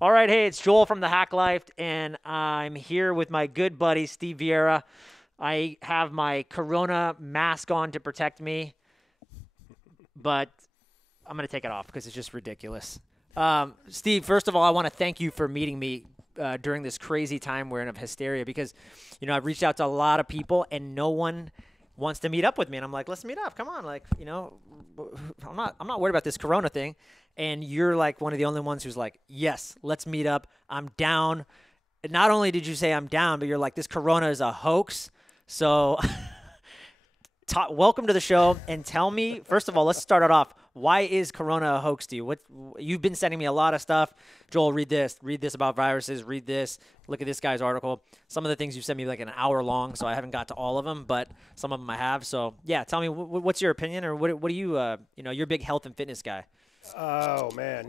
All right, hey, it's Joel from the Hack Life, and I'm here with my good buddy, Steve Vierra. I have my Corona mask on to protect me, but I'm going to take it off because it's just ridiculous. Steve, first of all, I want to thank you for meeting me during this crazy time we're in of hysteria because, I've reached out to a lot of people, and no one wants to meet up with me. And I'm like, let's meet up. Come on. Like, I'm not worried about this Corona thing. And you're like one of the only ones who's like, yes, let's meet up. I'm down. And not only did you say I'm down, but you're like, this Corona is a hoax. So welcome to the show. And tell me, first of all, let's start it off. Why is Corona a hoax to you? You've been sending me a lot of stuff. Joel, read this about viruses, read this. Look at this guy's article. Some of the things you sent me like an hour long, so I haven't got to all of them, but some of them I have. So yeah, tell me, what's your opinion, or what do you, you're a big health and fitness guy. Oh man,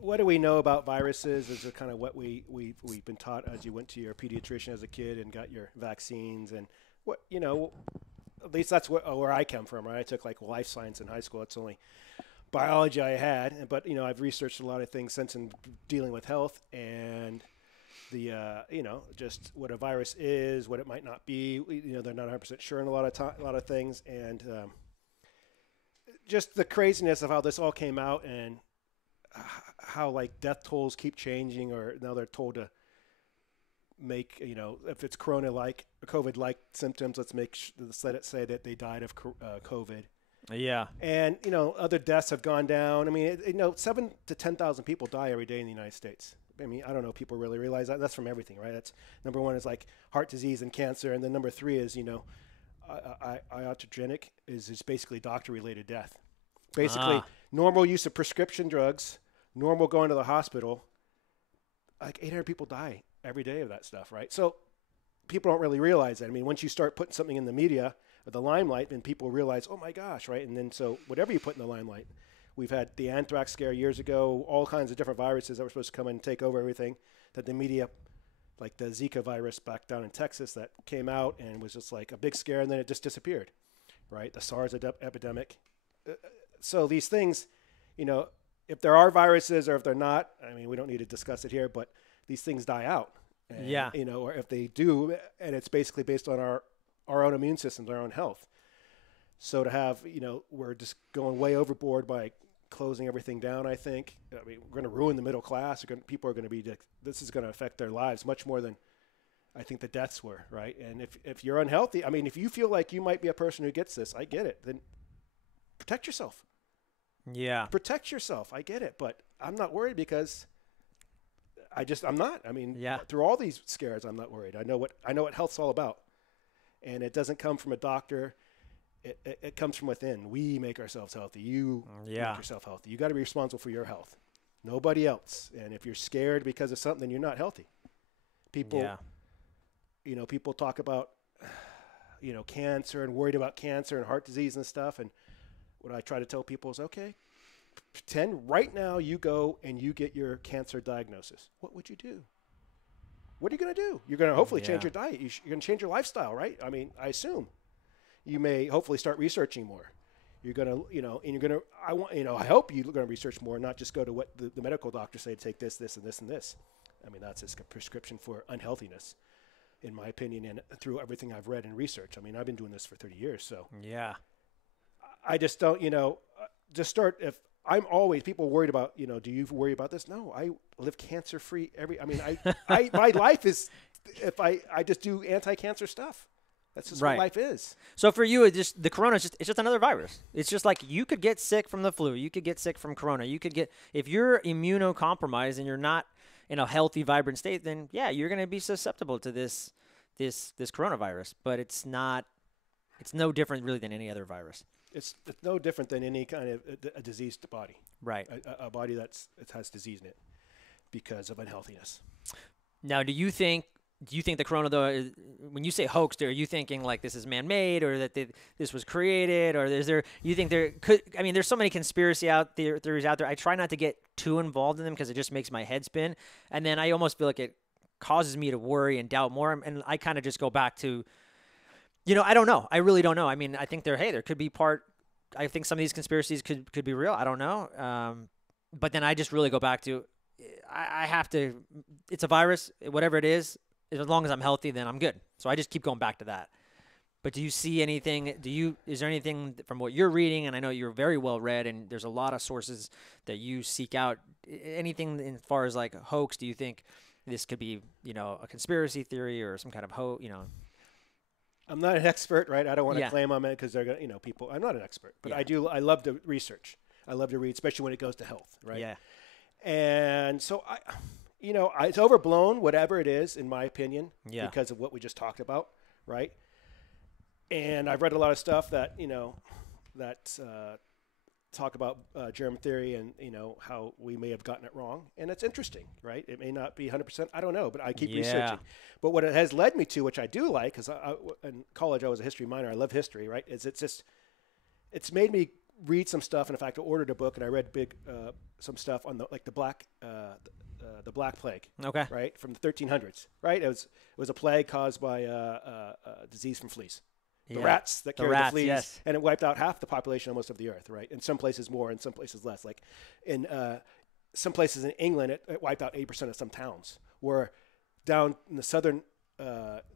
what do we know about viruses is kind of what we've been taught as you went to your pediatrician as a kid and got your vaccines, and what at least that's where I come from, right? I took like life science in high school. It's only biology I had, but I've researched a lot of things since in dealing with health and the just what a virus is, what it might not be. They're not 100% sure in a lot of things, and just the craziness of how this all came out, and how like death tolls keep changing, or now they're told to make, if it's COVID-like symptoms, let's let it say that they died of COVID. Yeah. And, other deaths have gone down. I mean, 7 to 10,000 people die every day in the United States. I mean, I don't know if people really realize that. That's from everything, right? That's number one is like heart disease and cancer. And then number three is, iatrogenic is basically doctor-related death. Basically, normal use of prescription drugs, normal going to the hospital, like 800 people die every day of that stuff, right? So people don't really realize that. I mean, once you start putting something in the media or the limelight, then people realize, oh my gosh, right? And then so whatever you put in the limelight, we've had the anthrax scare years ago, all kinds of different viruses that were supposed to come in and take over everything, that the media, like the Zika virus back down in Texas that came out and was just like a big scare, and then it just disappeared, right? The SARS epidemic. So these things, if there are viruses or if they're not, I mean, we don't need to discuss it here, but these things die out. And, Yeah. Or if they do, and it's basically based on our own immune systems, our own health. So to have, we're just going way overboard by closing everything down, I think. I mean, we're going to ruin the middle class. People are going to be, this is going to affect their lives much more than I think the deaths were, right? And if you're unhealthy, I mean, if you feel like you might be a person who gets this, I get it, then protect yourself. Yeah. Protect yourself. I get it, but I'm not worried because I'm not. I mean, through all these scares, I'm not worried. I know what health's all about, and it doesn't come from a doctor. It comes from within. We make ourselves healthy. You make yourself healthy. You got to be responsible for your health. Nobody else. And if you're scared because of something, then you're not healthy. People, people talk about, cancer and worried about cancer and heart disease and stuff. And what I try to tell people is, okay, pretend right now you go and you get your cancer diagnosis. What would you do? What are you going to do? You're going to hopefully change your diet. You're going to change your lifestyle, right? I mean, I assume. You may hopefully start researching more. You're going to, and you're going to, I hope you're going to research more, not just go to what the medical doctors say, take this, this, and this, and this. I mean, that's a prescription for unhealthiness, in my opinion, and through everything I've read and researched. I mean, I've been doing this for 30 years, so. Yeah. I just don't, just start, if I'm always, people worried about, do you worry about this? No, I live cancer-free my life is, if I just do anti-cancer stuff. That's just what life is. So for you, the corona it's just another virus. It's just like you could get sick from the flu. You could get sick from corona. You could get, if you're immunocompromised and you're not in a healthy, vibrant state, then you're going to be susceptible to this coronavirus. But it's no different really than any other virus. It's no different than any kind of a diseased body. Right. A body that has disease in it because of unhealthiness. Now, do you think the corona, though, when you say hoaxed, are you thinking like this is man-made, or that this was created, or you think there could, I mean, there's so many conspiracy theories out there. I try not to get too involved in them because it just makes my head spin. And then I almost feel like it causes me to worry and doubt more. And I kind of just go back to, I don't know. I really don't know. I mean, I think there could be I think some of these conspiracies could be real. I don't know. But then I just really go back to, I have to, it's a virus, whatever it is, as long as I'm healthy, then I'm good. So I just keep going back to that. But do you see anything, is there anything from what you're reading, and I know you're very well read, and there's a lot of sources that you seek out, anything as far as like hoax, do you think this could be, a conspiracy theory or some kind of I'm not an expert, right? I don't want to claim I'm it because they're going to, people, I'm not an expert, but I love to research. I love to read, especially when it goes to health, right? Yeah. And so it's overblown, whatever it is, in my opinion, because of what we just talked about, right? And I've read a lot of stuff that, talk about germ theory and, how we may have gotten it wrong. And it's interesting, right? It may not be 100%. I don't know, but I keep researching. But what it has led me to, which I do like, because in college I was a history minor. I love history, right? It's made me read some stuff. And in fact, I ordered a book and I read some stuff on the Black Plague. Okay. Right? From the 1300s, right? It was a plague caused by a disease from fleas. The rats that carried the fleas, and it wiped out half the population almost of the earth, right? In some places more, in some places less. Like in some places in England, it wiped out 80% of some towns. Where down in the southern,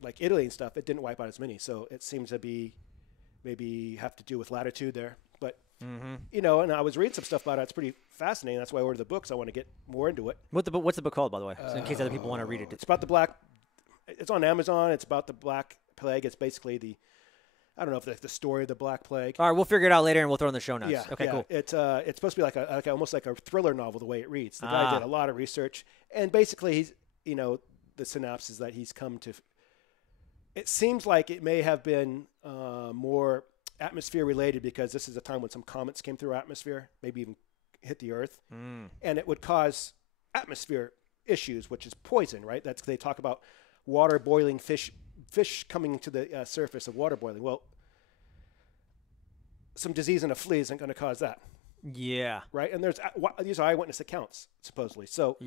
like Italy and stuff, it didn't wipe out as many. So it seems to be maybe have to do with latitude there. But, and I was reading some stuff about it. It's pretty fascinating. That's why I ordered the books. I want to get more into it. What's the book called, by the way? So in case other people want to read it. It's about it's on Amazon. It's about the Black Plague. It's basically I don't know if that's the story of the Black Plague. All right, we'll figure it out later, and we'll throw it in the show notes. Yeah, okay, cool. It's supposed to be almost like a thriller novel the way it reads. The guy did a lot of research, and basically he's the synopsis that he's come to. It seems like it may have been more atmosphere related because this is a time when some comets came through our atmosphere, maybe even hit the Earth, and it would cause atmosphere issues, which is poison, right? They talk about water boiling, fish coming to the surface of water boiling. Well, some disease in a flea isn't going to cause that. Yeah. Right? And these are eyewitness accounts, supposedly. So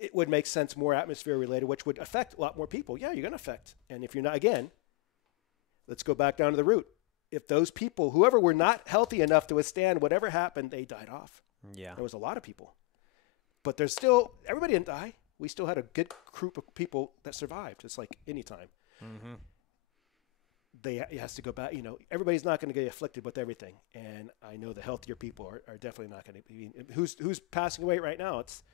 it would make sense more atmosphere related, which would affect a lot more people. Yeah, you're going to affect. And if you're not, again, let's go back down to the root. If those people, whoever were not healthy enough to withstand whatever happened, they died off. Yeah. There was a lot of people. But everybody didn't die. We still had a good group of people that survived. It's like any time. It has to go back. Everybody's not going to get afflicted with everything, and I know the healthier people are definitely not going to be. Who's passing away right now? It's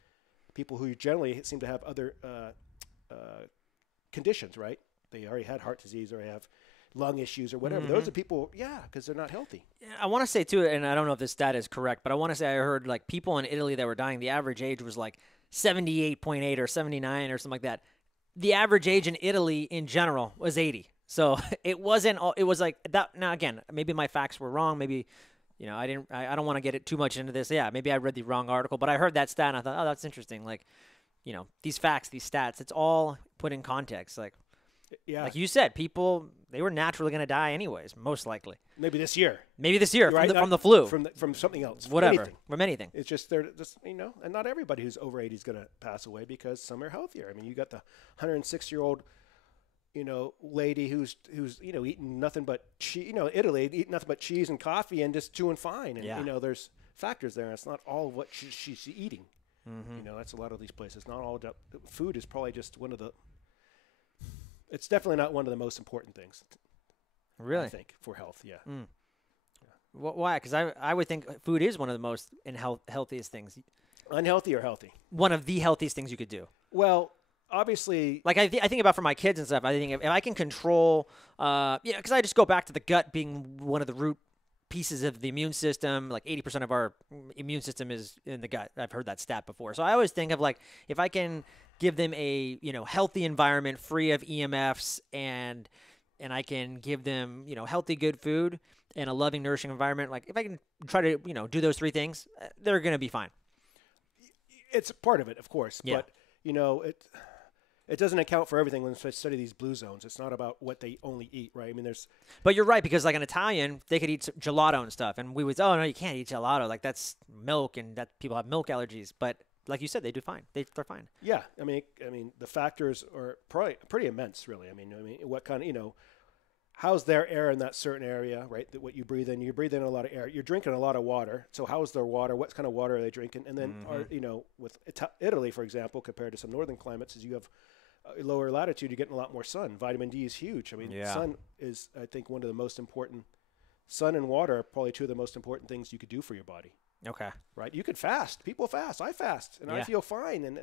people who generally seem to have other conditions, right? They already had heart disease or have lung issues or whatever. Those are people, because they're not healthy. I want to say too, and I don't know if this stat is correct, but I want to say I heard like people in Italy that were dying. The average age was like 78.8 or 79 or something like that. The average age in Italy in general was 80. So it was like that. Now, again, maybe my facts were wrong. Maybe, I don't want to get it too much into this. Yeah, maybe I read the wrong article, but I heard that stat and I thought, oh, that's interesting. Like, these facts, these stats, it's all put in context. Like you said, people, they were naturally going to die anyways, most likely. Maybe this year. Right? From the flu. From something else. Whatever. From anything. It's just, they're just, and not everybody who's over 80 is going to pass away because some are healthier. I mean, you got the 106-year-old, lady who's eating nothing but cheese, Italy, eating nothing but cheese and coffee and just doing fine. And, there's factors there. And it's not all what she's eating. That's a lot of these places. Not all food is probably just one of the, it's definitely not one of the most important things. Really? I think for health. Yeah. Why? Because I would think food is one of the most healthiest things. Unhealthy or healthy? One of the healthiest things you could do. Well, obviously, like I think about for my kids and stuff. I think if I can control, because I just go back to the gut being one of the root pieces of the immune system. Like 80% of our immune system is in the gut. I've heard that stat before. So I always think of like if I can give them a healthy environment free of EMFs and I can give them healthy, good food and a loving, nourishing environment. Like if I can try to do those three things, they're going to be fine. It's part of it, of course, but it doesn't account for everything when we study these blue zones. It's not about what they only eat, right? I mean, But you're right, because like an Italian, they could eat gelato and stuff, and we would, oh no, you can't eat gelato. Like that's milk, and that people have milk allergies. But like you said, they do fine. They're fine. Yeah, I mean, the factors are probably pretty immense, really. I mean, what kind of how's their air in that certain area, right? That what you breathe in a lot of air. You're drinking a lot of water. So how's their water? What kind of water are they drinking? And then, with Italy, for example, compared to some northern climates, is you have lower latitude, you're getting a lot more sun. Vitamin D is huge. I mean, sun is, I think, one of the most important. Sun and water are probably two of the most important things you could do for your body. Okay. Right. You could fast. People fast. I fast, and I feel fine. And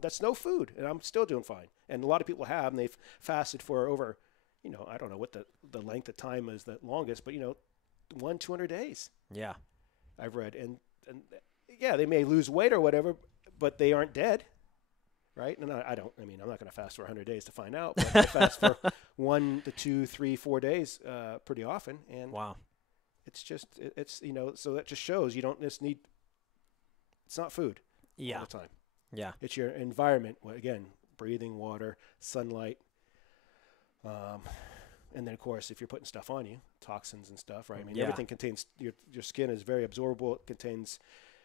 that's no food, and I'm still doing fine. And a lot of people have, and they've fasted for over, I don't know what the length of time is the longest, but 200 days. Yeah. I've read, and yeah, they may lose weight or whatever, but they aren't dead. Right. And I'm not going to fast for 100 days to find out, but I fast for 1 to 2, 3, 4 days pretty often. And wow. It's just, so that just shows you don't just need, it's not food all the time. Yeah. It's your environment. Again, breathing, water, sunlight. And then, of course, if you're putting stuff on you, toxins and stuff, right? I mean, everything contains, your skin is very absorbable. It contains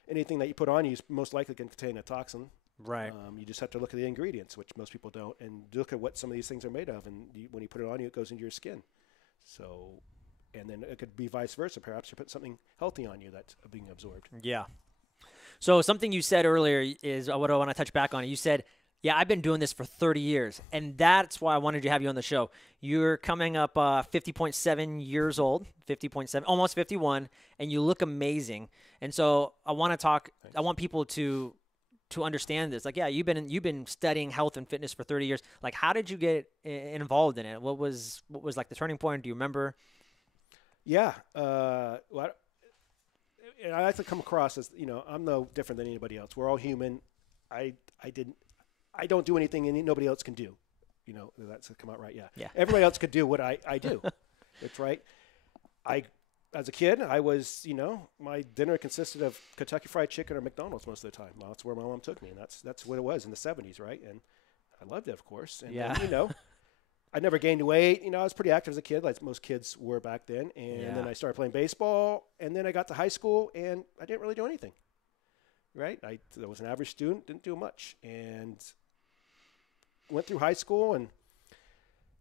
anything that you put on you is most likely going to contain a toxin. Right. You just have to look at the ingredients, which most people don't, and look at what some of these things are made of. And when you put it on you, it goes into your skin. So, and then it could be vice versa. Perhaps you put something healthy on you that's being absorbed. Yeah. So something you said earlier is what I want to touch back on. You said, yeah, I've been doing this for 30 years, and that's why I wanted to have you on the show. You're coming up 50.7 years old, 50.7, almost 51, and you look amazing. And so I want to talk. Thanks. I want people to understand this. Like, yeah, you've been studying health and fitness for 30 years. Like, how did you get involved in it? What was like the turning point? Do you remember? Yeah. I like to come across as, I'm no different than anybody else. We're all human. I don't do anything nobody else can do. That's come out right. Yeah. Everybody else could do what I do. That's right. As a kid, I was, my dinner consisted of Kentucky Fried Chicken or McDonald's most of the time. Well, that's where my mom took me, and that's what it was in the 70s, right? And I loved it, of course. And then, I never gained weight. I was pretty active as a kid, like most kids were back then. And then I started playing baseball, and then I got to high school, and I didn't really do anything, right? I was an average student, didn't do much, and went through high school and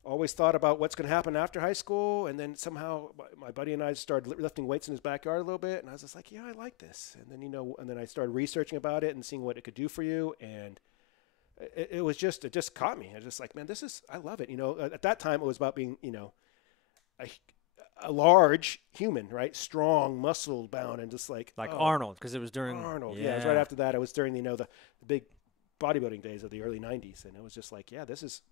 always thought about what's going to happen after high school. And then somehow my buddy and I started lifting weights in his backyard a little bit. And I was just like, I like this. And then, and then I started researching about it and seeing what it could do for you. And it just caught me. I was just like, man, I love it. At that time it was about being, a large human, right? Strong, muscle bound, and just like Arnold, because it was during Arnold. Yeah. It was right after that. It was during, the big bodybuilding days of the early 90s. And it was just like, yeah, this is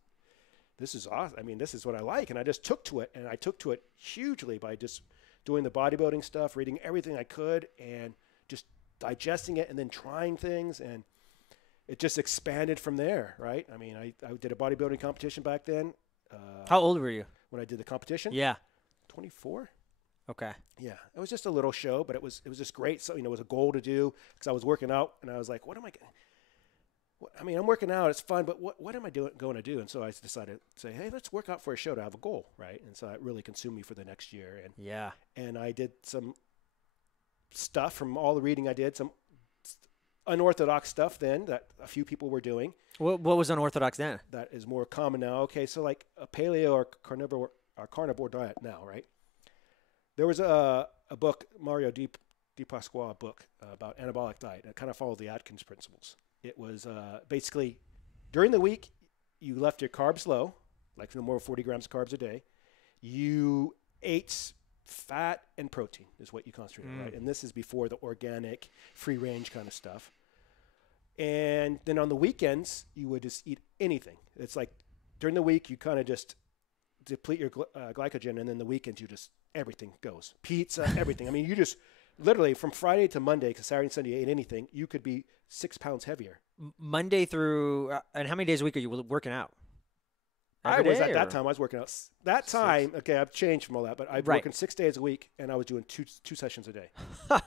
awesome. I mean, this is what I like. And I just took to it, and I took to it hugely by just doing the bodybuilding stuff, reading everything I could, and just digesting it and then trying things. And it just expanded from there, right? I mean, I did a bodybuilding competition back then. How old were you? When I did the competition? Yeah. 24. Okay. Yeah. It was just a little show, but it was just great. So, it was a goal to do because I was working out, and I was like, what am I – I'm working out. It's fun, but what am I going to do? And so I decided to say, hey, let's work out for a show to have a goal, right? And so it really consumed me for the next year. And I did some stuff from all the reading I did, some unorthodox stuff then that a few people were doing. What was unorthodox then? That is more common now. Okay, so like a paleo or carnivore diet now, right? There was a book, Mario Di Pasquale book about anabolic diet. It kind of followed the Atkins principles. It was basically during the week, you left your carbs low, like no more than 40 grams of carbs a day. You ate fat and protein is what you concentrated on, right? And this is before the organic, free-range kind of stuff. And then on the weekends, you would just eat anything. It's like during the week, you kind of just deplete your glycogen, and then the weekends, everything goes. Pizza, everything. I mean, you just literally from Friday to Monday, because Saturday and Sunday you ate anything, you could be 6 pounds heavier. Monday through, and how many days a week are you working out? At that time, I was working out. That time, okay, I've changed from all that, but I was working 6 days a week, and I was doing two sessions a day,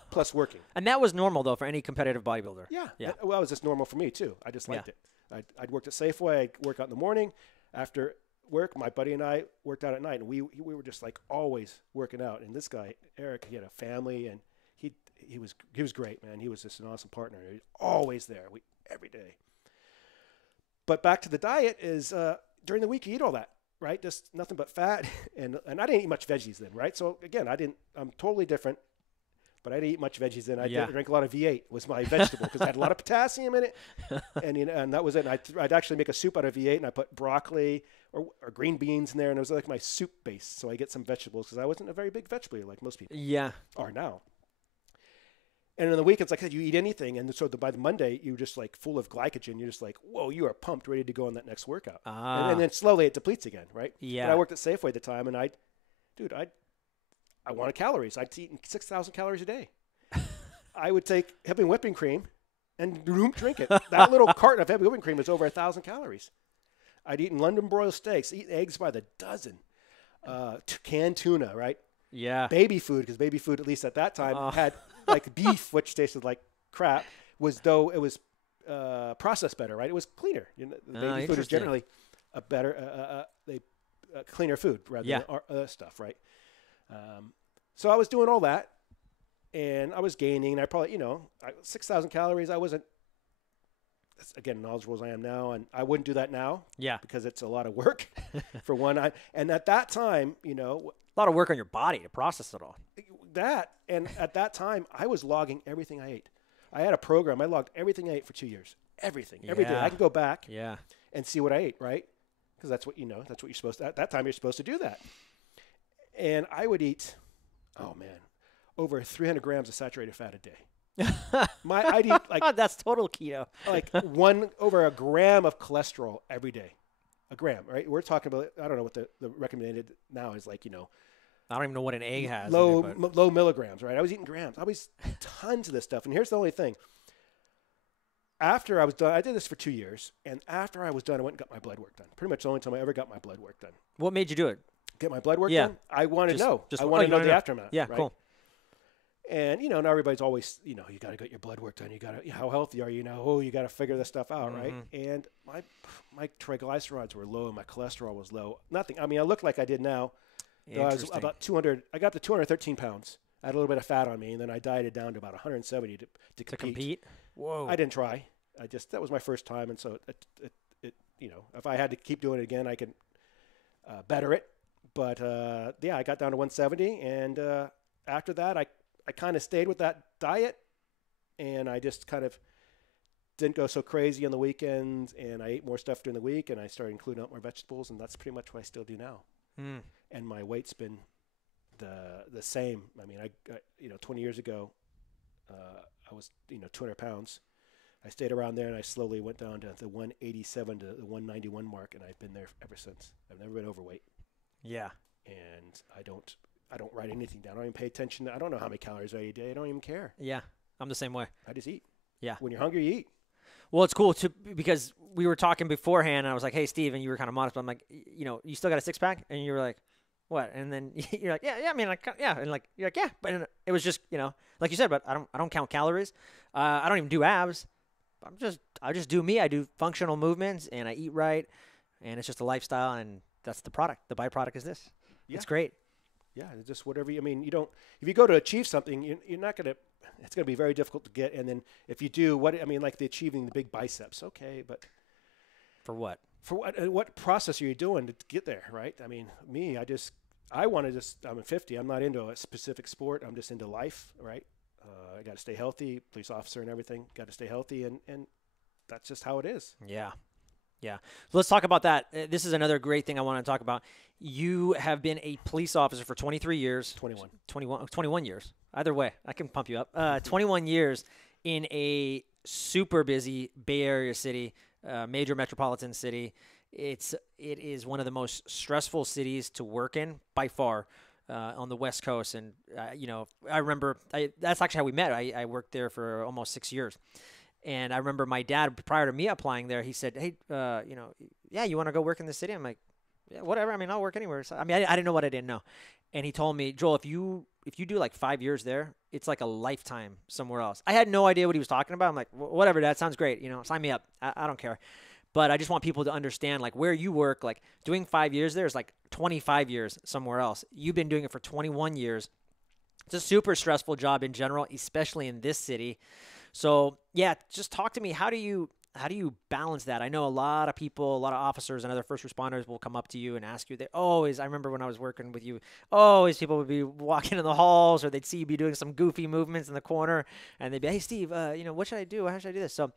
plus working. And that was normal, though, for any competitive bodybuilder. Yeah. Well, it was just normal for me, too. I just liked it. I'd worked at Safeway. I'd work out in the morning. After work, my buddy and I worked out at night, and we were just like always working out. And this guy, Eric, he had a family, and he was great, man. He was just an awesome partner. He was always there, every day. But back to the diet is during the week you eat all that, right? Just nothing but fat. And I didn't eat much veggies then, right? So again, I'm totally different, but I didn't eat much veggies then. I drank a lot of V8 was my vegetable because I had a lot of potassium in it. And, and that was it. And I'd actually make a soup out of V8 and I put broccoli or green beans in there. And it was like my soup base. So I get some vegetables because I wasn't a very big vegetable eater like most people are now. And in the week, it's like, you eat anything. And so by the Monday, you're just like full of glycogen. You're just like, whoa, you are pumped, ready to go on that next workout. And then slowly it depletes again, right? Yeah. And I worked at Safeway at the time, and I wanted calories. I'd eat 6,000 calories a day. I would take heavy whipping cream and drink it. That little carton of heavy whipping cream was over 1,000 calories. I'd eat London broiled steaks, eat eggs by the dozen, canned tuna, right? Yeah. Baby food, because baby food, at least at that time, had like beef, which tasted like crap, though it was processed better, right? It was cleaner. The baby food is generally a better, cleaner food rather than other stuff, right? So I was doing all that, and I was gaining. And I probably, 6,000 calories. I wasn't, again, knowledgeable as I am now, and I wouldn't do that now. Yeah. Because it's a lot of work, for one. And at that time, a lot of work on your body to process it all. And at that time, I was logging everything I ate. I had a program. I logged everything I ate for 2 years. Everything. Every day. I could go back and see what I ate, right? Because that's what that's what you're supposed to. At that time, you're supposed to do that. And I would eat, over 300 grams of saturated fat a day. I'd eat like that's total keto. Like over a gram of cholesterol every day. A gram, right? We're talking about, I don't know what the recommended now is, like, I don't even know what an egg has. Low milligrams, right? I was eating grams. I was tons of this stuff. And here's the only thing. After I was done, I did this for 2 years. And after I was done, I went and got my blood work done. Pretty much the only time I ever got my blood work done. What made you do it? Get my blood work done? I want to know. I want to know the aftermath. Yeah, right? cool. And, now everybody's always, you got to get your blood work done. How healthy are you? You got to figure this stuff out, right? And my triglycerides were low and my cholesterol was low. Nothing. I looked like I did now. I was about 200. I got up to 213 pounds. I had a little bit of fat on me, and then I dieted down to about 170 to compete. Whoa. I didn't try. That was my first time, and so it if I had to keep doing it again, I could better it. But I got down to 170, and after that, I kind of stayed with that diet, and I just kind of didn't go so crazy on the weekends, and I ate more stuff during the week, and I started including out more vegetables, and that's pretty much what I still do now. And my weight's been the same. 20 years ago, I was 200 pounds. I stayed around there, and I slowly went down to the 187 to the 191 mark, and I've been there ever since. I've never been overweight. Yeah. And I don't write anything down. I don't even pay attention. I don't know how many calories I eat a day. I don't even care. Yeah, I'm the same way. I just eat. Yeah. When you're hungry, you eat. Well, it's cool too because we were talking beforehand, and I was like, "Hey, Steve," and you were kind of modest, but I'm like, you still got a six pack, and you were like, "What?" And then you're like, "Yeah, and like you're like, "Yeah," but it was just like you said, but I don't count calories. I don't even do abs. I just do me. I do functional movements, and I eat right, and it's just a lifestyle, and that's the product. The byproduct is this. Yeah. It's great. Yeah, it's just whatever. You don't. If you go to achieve something, you're not gonna. It's gonna be very difficult to get. And then if you do, like achieving the big biceps, okay, but for what? For what? What process are you doing to get there, right? Me, I want to just. I'm 50. I'm not into a specific sport. I'm just into life, right? I got to stay healthy. Police officer and everything. Got to stay healthy, and that's just how it is. Yeah. Yeah. So let's talk about that. This is another great thing I want to talk about. You have been a police officer for 23 years. 21 years. Either way, I can pump you up. 21 years in a super busy Bay Area city, major metropolitan city. It is one of the most stressful cities to work in by far on the West Coast. And, I remember that's actually how we met. I worked there for almost 6 years. And I remember my dad, prior to me applying there, he said, "Hey, you want to go work in the city?" I'm like, "Yeah, whatever. I'll work anywhere." So, I didn't know what I didn't know. And he told me, "Joel, if you do like 5 years there, it's like a lifetime somewhere else." I had no idea what he was talking about. I'm like, "Whatever, Dad, sounds great. Sign me up. I don't care." But I just want people to understand, like, where you work, like, doing 5 years there is like 25 years somewhere else. You've been doing it for 21 years. It's a super stressful job in general, especially in this city. So, yeah, just talk to me. How do you you balance that? I know a lot of people, a lot of officers and other first responders will come up to you and ask you. They always, I remember when I was working with you, always people would be walking in the halls, or they'd see you be doing some goofy movements in the corner, and they'd be, "Hey, Steve, what should I do? How should I do this?" So,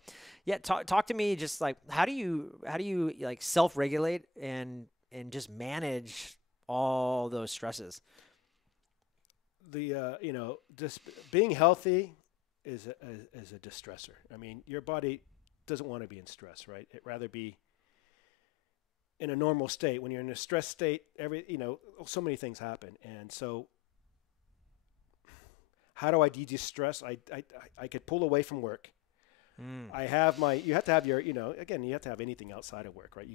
yeah, talk to me. Just like how do you like self-regulate and just manage all those stresses? Just being healthy is a distressor. I mean, your body doesn't want to be in stress, right? It'd rather be in a normal state. When you're in a stress state, so many things happen. And so how do I de-stress? I could pull away from work. I have you have to have your, again, you have to have anything outside of work, right?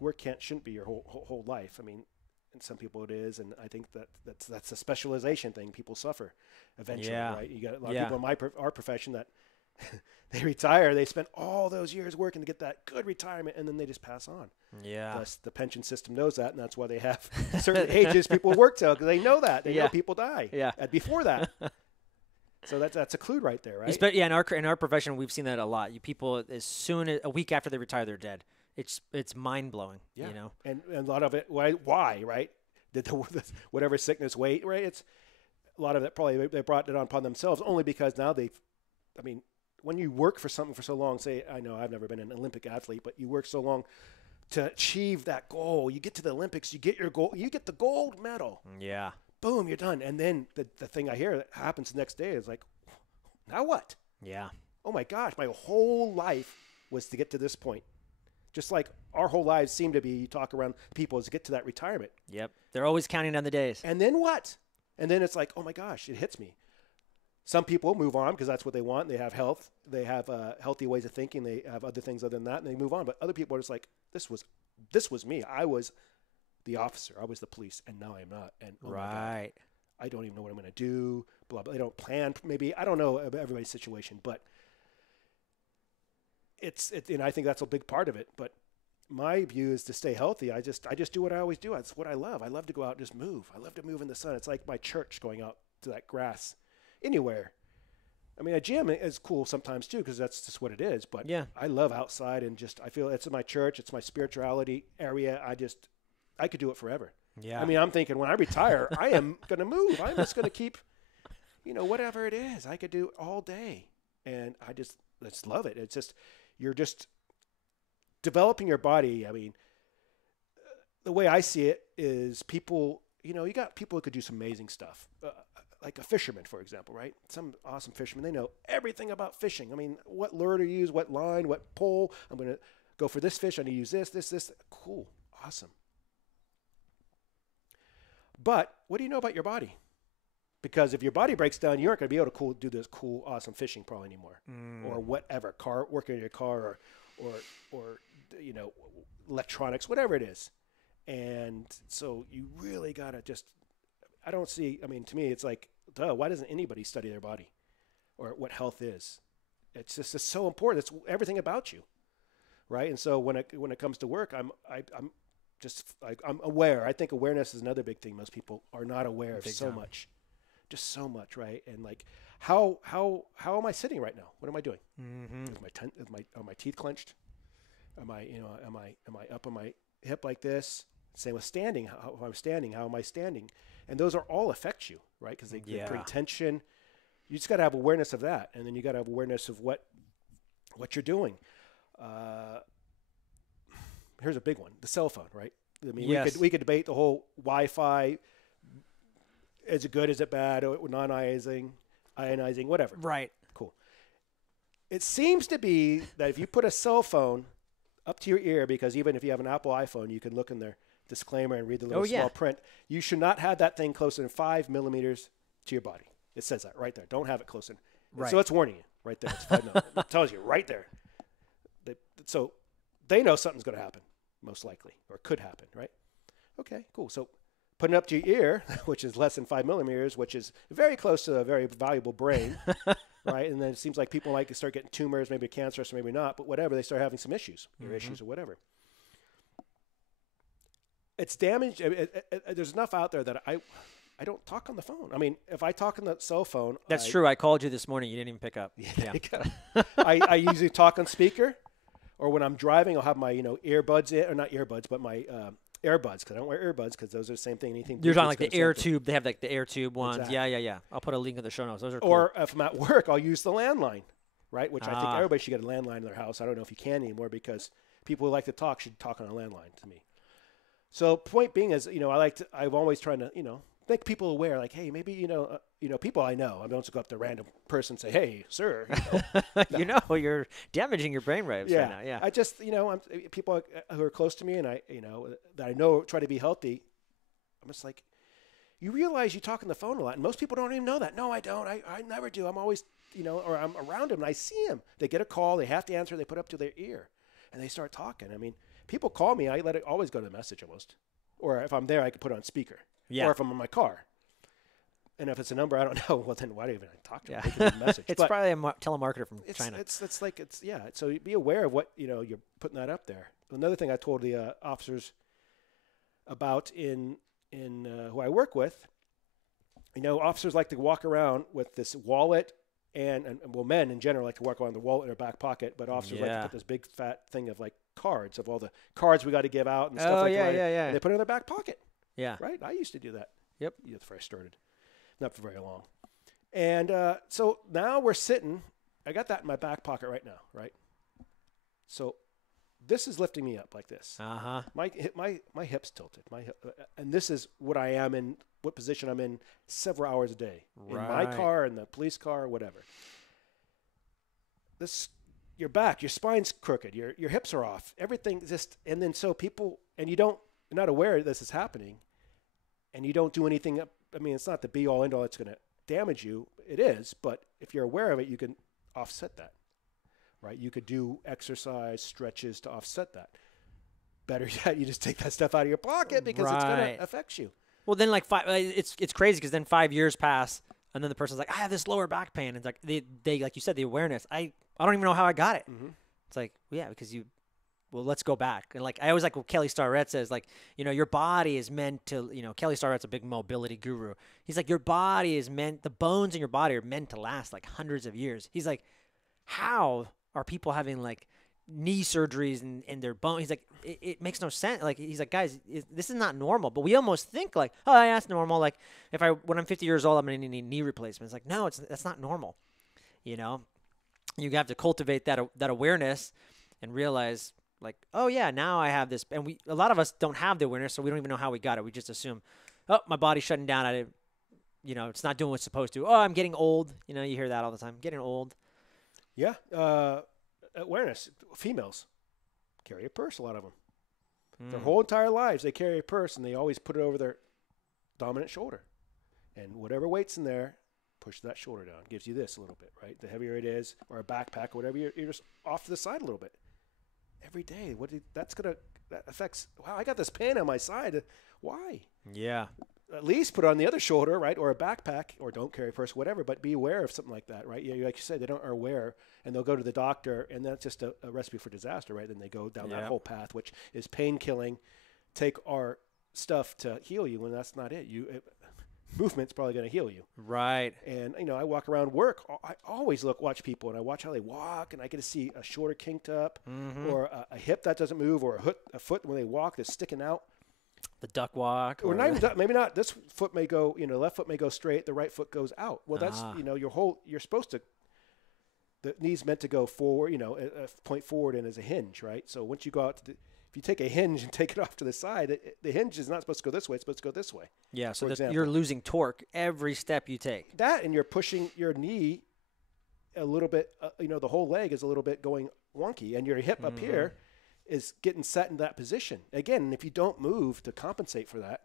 Work shouldn't be your whole life. I mean, and some people it is, and I think that's a specialization thing. People suffer eventually, right? You got a lot of people in our profession that they retire. They spend all those years working to get that good retirement, and then they just pass on. Yeah. Thus, the pension system knows that, and that's why they have certain ages people work till, because they know that. They know people die before that. So that's a clue right there, right? Yeah, in our profession, we've seen that a lot. People, as soon as a week after they retire, they're dead. It's mind blowing, And a lot of it, why, right? Did whatever sickness wait, right? It's a lot of it probably they brought it upon themselves only because now when you work for something for so long, say, I know I've never been an Olympic athlete, but you work so long to achieve that goal, you get to the Olympics, you get your goal, you get the gold medal. Yeah. Boom, you're done. And then the thing I hear that happens the next day is like, now what? Yeah. Oh my gosh, my whole life was to get to this point. Just like our whole lives seem to be, you talk around people as to get to that retirement. Yep. They're always counting down the days. And then what? And then it's like, oh my gosh, it hits me. Some people move on because that's what they want. They have health. They have healthy ways of thinking. They have other things other than that, and they move on. But other people are just like, this was me. I was the officer. I was the police, and now I'm not. And oh right. I don't even know what I'm going to do. Blah, blah. They don't plan. Maybe I don't know everybody's situation, but and I think that's a big part of it. But my view is to stay healthy. I just do what I always do. That's what I love. I love to go out and just move. I love to move in the sun. It's like my church, going out to that grass anywhere. I mean, a gym is cool sometimes too, because that's just what it is. But I love outside, and I feel it's my church. It's my spirituality area. I could do it forever. Yeah. I mean, I'm thinking when I retire, I am going to move. I'm just going to keep, whatever it is, I could do all day. And I just love it. It's just, you're just developing your body. I mean, the way I see it is people, you got people who could do some amazing stuff. Like a fisherman, for example, right? Some awesome fishermen, they know everything about fishing. I mean, what lure to use, what line, what pole. I'm going to go for this fish. I'm going to use this. Cool. Awesome. But what do you know about your body? Because if your body breaks down, you aren't going to be able to do this cool, awesome fishing probably anymore, or whatever, working on your car, or electronics, whatever it is. And so you really got to just. To me, it's like, why doesn't anybody study their body, or what health is? It's so important. It's everything about you, right? And so when it comes to work, I'm aware. I think awareness is another big thing. Most people are not aware of so much. Just so much, right? And like, how am I sitting right now? What am I doing? Mm-hmm. Are my teeth clenched? Am I up on my hip like this? Same with standing. How am I standing? And those are all affect you, right? Because they bring tension. You just got to have awareness of that, and then you got to have awareness of what you're doing. Here's a big one: the cell phone, right? I mean, we could debate the whole Wi-Fi. Is it good? Is it bad? Or non-ionizing, whatever. Right. Cool. It seems to be that if you put a cell phone up to your ear, because even if you have an Apple iPhone, you can look in their disclaimer and read the little small print. You should not have that thing closer than 5 millimeters to your body. It says that right there. Don't have it closer. Right. So it's warning you right there. It's 5 millimeters. It tells you right there. So they know something's going to happen, most likely, or could happen, right? Okay, cool. So putting it up to your ear, which is less than 5 millimeters, which is very close to a very valuable brain, right? And then it seems like people might start getting tumors, maybe cancerous, or maybe not, but whatever, they start having some issues, ear issues or whatever. It's damaged. There's enough out there that I don't talk on the phone. I mean, if I talk on the cell phone. That's true. I called you this morning. You didn't even pick up. Yeah. I usually talk on speaker. Or when I'm driving, I'll have my, earbuds in, or not earbuds, but my earbuds, because I don't wear earbuds because those are the same thing. Anything you're talking like the air tube. They have like the air tube ones. Exactly. Yeah. I'll put a link in the show notes. Those are cool. Or if I'm at work, I'll use the landline, right? Which I think everybody should get a landline in their house. I don't know if you can anymore because people who like to talk should talk on a landline to me. So point being is, I've always tried to, make people aware, like, hey, maybe, people I know. I don't just go up to a random person and say, hey, sir. You're damaging your brainwaves right now. Yeah. I just, people who are close to me and that I know try to be healthy. I'm just like, you realize you talk on the phone a lot, and most people don't even know that. No, I don't. I never do. I'm always, or I'm around them and I see them. They get a call, they have to answer, they put it up to their ear, and they start talking. I mean, people call me, I let it always go to the message almost. Or if I'm there, I can put it on speaker. Yeah. Or if I'm in my car. And if it's a number I don't know, well, then why do I even talk to them? They can leave a message. It's probably a telemarketer from China. So be aware of what, you're putting that up there. Another thing I told the officers about in who I work with, officers like to walk around with this wallet and men in general like to walk around the wallet in their back pocket, but officers like to put this big fat thing of like cards of all the cards we got to give out and stuff like that. And they put it in their back pocket. Yeah. Right? I used to do that. Yep. Before I started. Not for very long. And so now we're sitting. I got that in my back pocket right now, right? So this is lifting me up like this. Uh-huh. My hips tilted. And this is what I am in, what position I'm in several hours a day. Right. In my car, in the police car, whatever. Your back, your spine's crooked, your hips are off. Everything just, and then so people, and you're not aware this is happening, and you don't do anything. I mean, it's not the be-all, end-all that's going to damage you. It is, but if you're aware of it, you can offset that, right? You could do exercise, stretches to offset that. Better yet, you just take that stuff out of your pocket because it's going to affect you. Well, then it's crazy because then 5 years pass, and then the person's like, I have this lower back pain. It's like they like you said, the awareness. I don't even know how I got it. Mm-hmm. It's like, because well, let's go back. And like, I always like what Kelly Starrett says, like, your body is meant to, Kelly Starrett's a big mobility guru. He's like, your body is meant, the bones in your body are meant to last like hundreds of years. He's like, how are people having like knee surgeries in their bone? He's like, it makes no sense. Like, he's like, guys, this is not normal. But we almost think like, oh, yeah, that's normal. Like when I'm 50 years old, I'm going to need knee replacements. Like, no, that's not normal. You have to cultivate that awareness and realize, like, oh yeah, now I have this, and a lot of us don't have the awareness, so we don't even know how we got it. We just assume, oh, my body's shutting down. It's not doing what it's supposed to. Oh, I'm getting old. You hear that all the time. Getting old. Yeah. Awareness. Females carry a purse. A lot of them. Their whole entire lives, they carry a purse, and they always put it over their dominant shoulder, and whatever weight's in there, push that shoulder down. Gives you this a little bit, right? The heavier it is, or a backpack, or whatever, you're just off to the side a little bit. Every day, that affects. Wow, I got this pain on my side. Why? Yeah. At least put it on the other shoulder, right, or a backpack, or don't carry a purse, whatever. But be aware of something like that, right? Yeah, like you said, they are aware, and they'll go to the doctor, and that's just a recipe for disaster, right? Then they go down that whole path, which is pain killing. Take our stuff to heal you, and that's not it. Movement's probably going to heal you. Right. And, I walk around work. I always watch people, and I watch how they walk, and I get to see a shoulder kinked up, or a hip that doesn't move, or a foot when they walk that's sticking out. The duck walk. Or not even duck, maybe not. This foot may go, left foot may go straight, the right foot goes out. Well, that's, you're supposed to, the knee's meant to go forward, point forward and as a hinge, right? So once you go out if you take a hinge and take it off to the side, the hinge is not supposed to go this way. It's supposed to go this way. Yeah, so you're losing torque every step you take. That, and you're pushing your knee a little bit, the whole leg is a little bit going wonky, and your hip up here is getting set in that position. Again, if you don't move to compensate for that,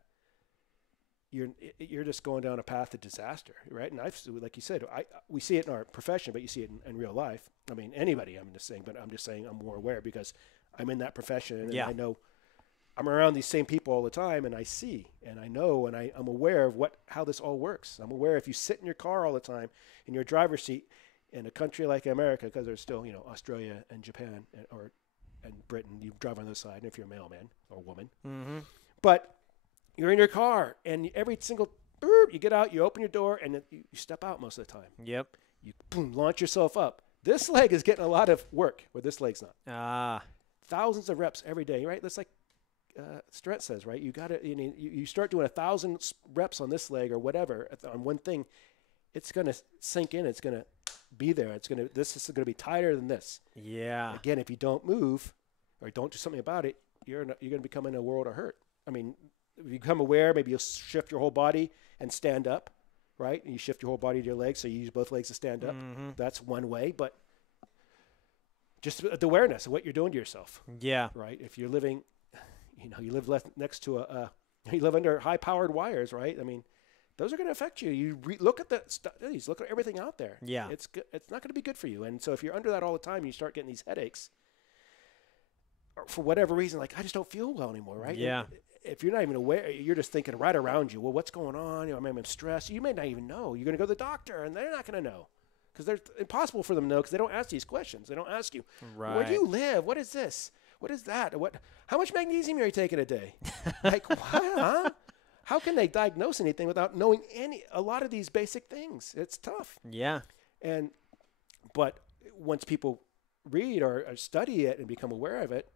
you're just going down a path of disaster, right? And like you said, we see it in our profession, but you see it in real life. I mean, anybody, I'm just saying I'm more aware because I'm in that profession, and I know I'm around these same people all the time, and I see, and I know, and I'm aware of how this all works. I'm aware if you sit in your car all the time in your driver's seat in a country like America, because there's still, Australia and Japan and Britain, you drive on the side, and if you're a mailman or woman. Mm-hmm. But you're in your car, and every single you get out, you open your door, and you step out most of the time. Yep. You launch yourself up. This leg is getting a lot of work, where this leg's not. Ah. Thousands of reps every day, right? That's like Stretch says, right? You start doing 1,000 reps on this leg or whatever on one thing, it's going to sink in. It's going to be there. This is going to be tighter than this. Yeah. Again, if you don't move or don't do something about it, you're going to become in a world of hurt. I mean, if you become aware, maybe you'll shift your whole body and stand up, right? And you shift your whole body to your legs, so you use both legs to stand up. Mm-hmm. That's one way, but just the awareness of what you're doing to yourself. Yeah. Right? If you're living, you live next to you live under high-powered wires, right? I mean, those are going to affect you. You look at the studies, look at everything out there. Yeah. It's not going to be good for you. And so if you're under that all the time, you start getting these headaches, or for whatever reason, like, I just don't feel well anymore, right? Yeah. And if you're not even aware, you're just thinking right around you, well, what's going on? I'm stressed. You may not even know. You're going to go to the doctor, and they're not going to know. Because they're impossible for them to know, because they don't ask these questions. They don't ask you, where do you live? What is this? What is that? How much magnesium are you taking a day? Like, what, huh? How can they diagnose anything without knowing a lot of these basic things? It's tough. Yeah. But once people read or study it and become aware of it,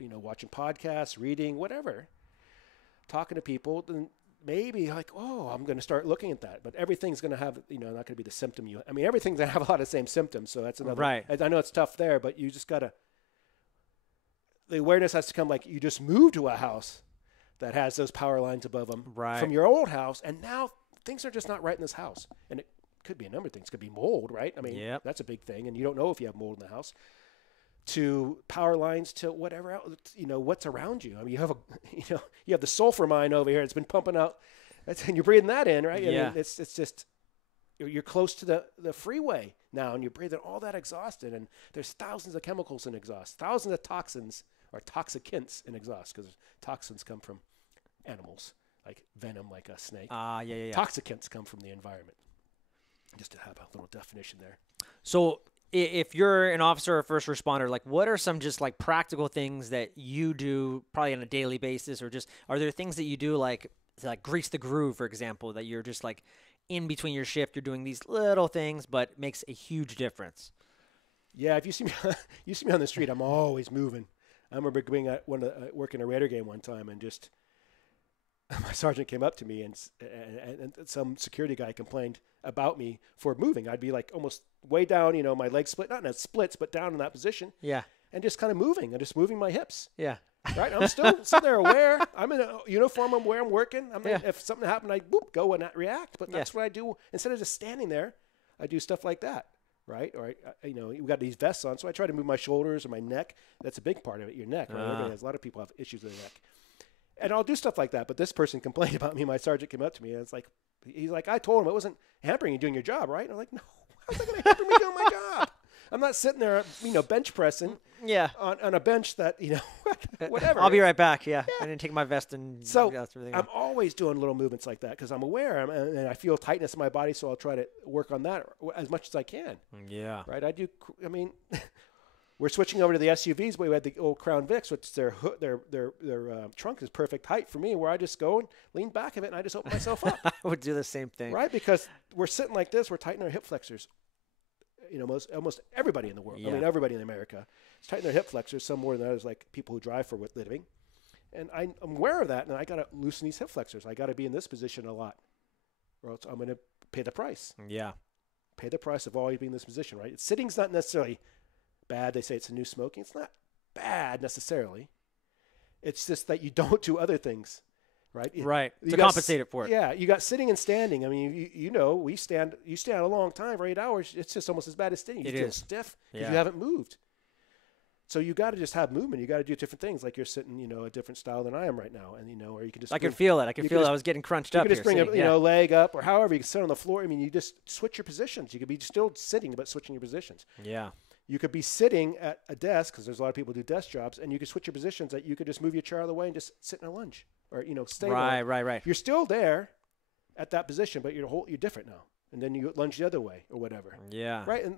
watching podcasts, reading, whatever, talking to people, then maybe like, oh, I'm going to start looking at that. But everything's going to have, not going to be the symptom everything's going to have a lot of the same symptoms. So that's another. Right. I know it's tough there, but you just got to, the awareness has to come like you just moved to a house that has those power lines above them from your old house. And now things are just not right in this house. And it could be a number of things. It could be mold, right? I mean, that's a big thing. And you don't know if you have mold in the house. To power lines, to whatever else, what's around you. I mean, you have the sulfur mine over here. It's been pumping out, and you're breathing that in, right? Yeah. I mean, it's just, you're close to the freeway now, and you're breathing all that exhaust in, and there's thousands of chemicals in exhaust, thousands of toxins or toxicants in exhaust, because toxins come from animals, like venom, like a snake. Yeah. Toxicants come from the environment. Just to have a little definition there. So, if you're an officer or first responder, like, what are some just like practical things that you do probably on a daily basis, or just are there things that you do like grease the groove, for example, that you're just like in between your shift, you're doing these little things, but makes a huge difference? Yeah, if you see me on the street, I'm always moving. I remember being at working a Raider game one time, and just my sergeant came up to me, and some security guy complained about me for moving. I'd be like almost way down, my legs split, not in a splits, but down in that position. Yeah. And just kind of moving and just moving my hips. Yeah. Right. I'm still sitting there aware. I'm in a uniform. I'm where I'm working. If something happened, I go and not react. But that's what I do. Instead of just standing there, I do stuff like that. Right. Or, we got these vests on. So I try to move my shoulders or my neck. That's a big part of it. Your neck. Right? A lot of people have issues with their neck. And I'll do stuff like that. But this person complained about me. My sergeant came up to me, and he's like, I told him it wasn't hampering you doing your job, right? And I'm like, no, how's that going to hamper me doing my job? I'm not sitting there, bench pressing on a bench that, whatever. I'll be right back. Yeah. I didn't take my vest and so everything. I'm always doing little movements like that because I'm aware and I feel tightness in my body. So I'll try to work on that as much as I can. Yeah. Right. We're switching over to the SUVs, but we had the old Crown Vics, which their trunk is perfect height for me, where I just go and lean back of it and I just open myself up. I would do the same thing. Right, because we're sitting like this, we're tightening our hip flexors. Almost everybody in the world. Yeah. Everybody in America is tightening their hip flexors, some more than others, like people who drive for a living. And I'm aware of that, and I got to loosen these hip flexors. I got to be in this position a lot, or else I'm going to pay the price. Yeah. Pay the price of always being in this position, right? Sitting's not necessarily bad. They say it's a new smoking. It's not bad necessarily. It's just that you don't do other things, right? Right. To compensate it for it. Yeah. You got sitting and standing. I mean, you stand a long time for 8 hours. It's just almost as bad as sitting. You feel stiff because you haven't moved. So you got to just have movement. You got to do different things, like you're sitting, a different style than I am right now, and or you can just. I could feel it. I could feel I was getting crunched up. You can just bring a leg up, or however you can sit on the floor. I mean, you just switch your positions. You could be still sitting, but switching your positions. Yeah. You could be sitting at a desk, because there's a lot of people who do desk jobs, and you could switch your positions. That you could just move your chair out of the way and just sit in a lunge, or stay. Right. You're still there, at that position, but you're different now. And then you lunge the other way or whatever. Yeah. Right. And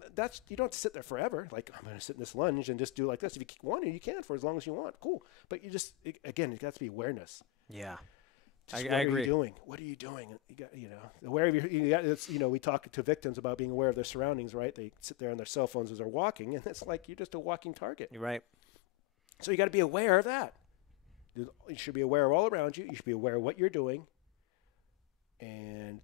you don't have to sit there forever. Like, I'm going to sit in this lunge and just do like this. If you want to, you can for as long as you want. Cool. But it got to be awareness. Yeah. I agree. What are you doing? What are you doing? You got, aware of you got, it's, we talk to victims about being aware of their surroundings, right? They sit there on their cell phones as they're walking, and it's like you're just a walking target. You're right. So you got to be aware of that. You should be aware of all around you. You should be aware of what you're doing, and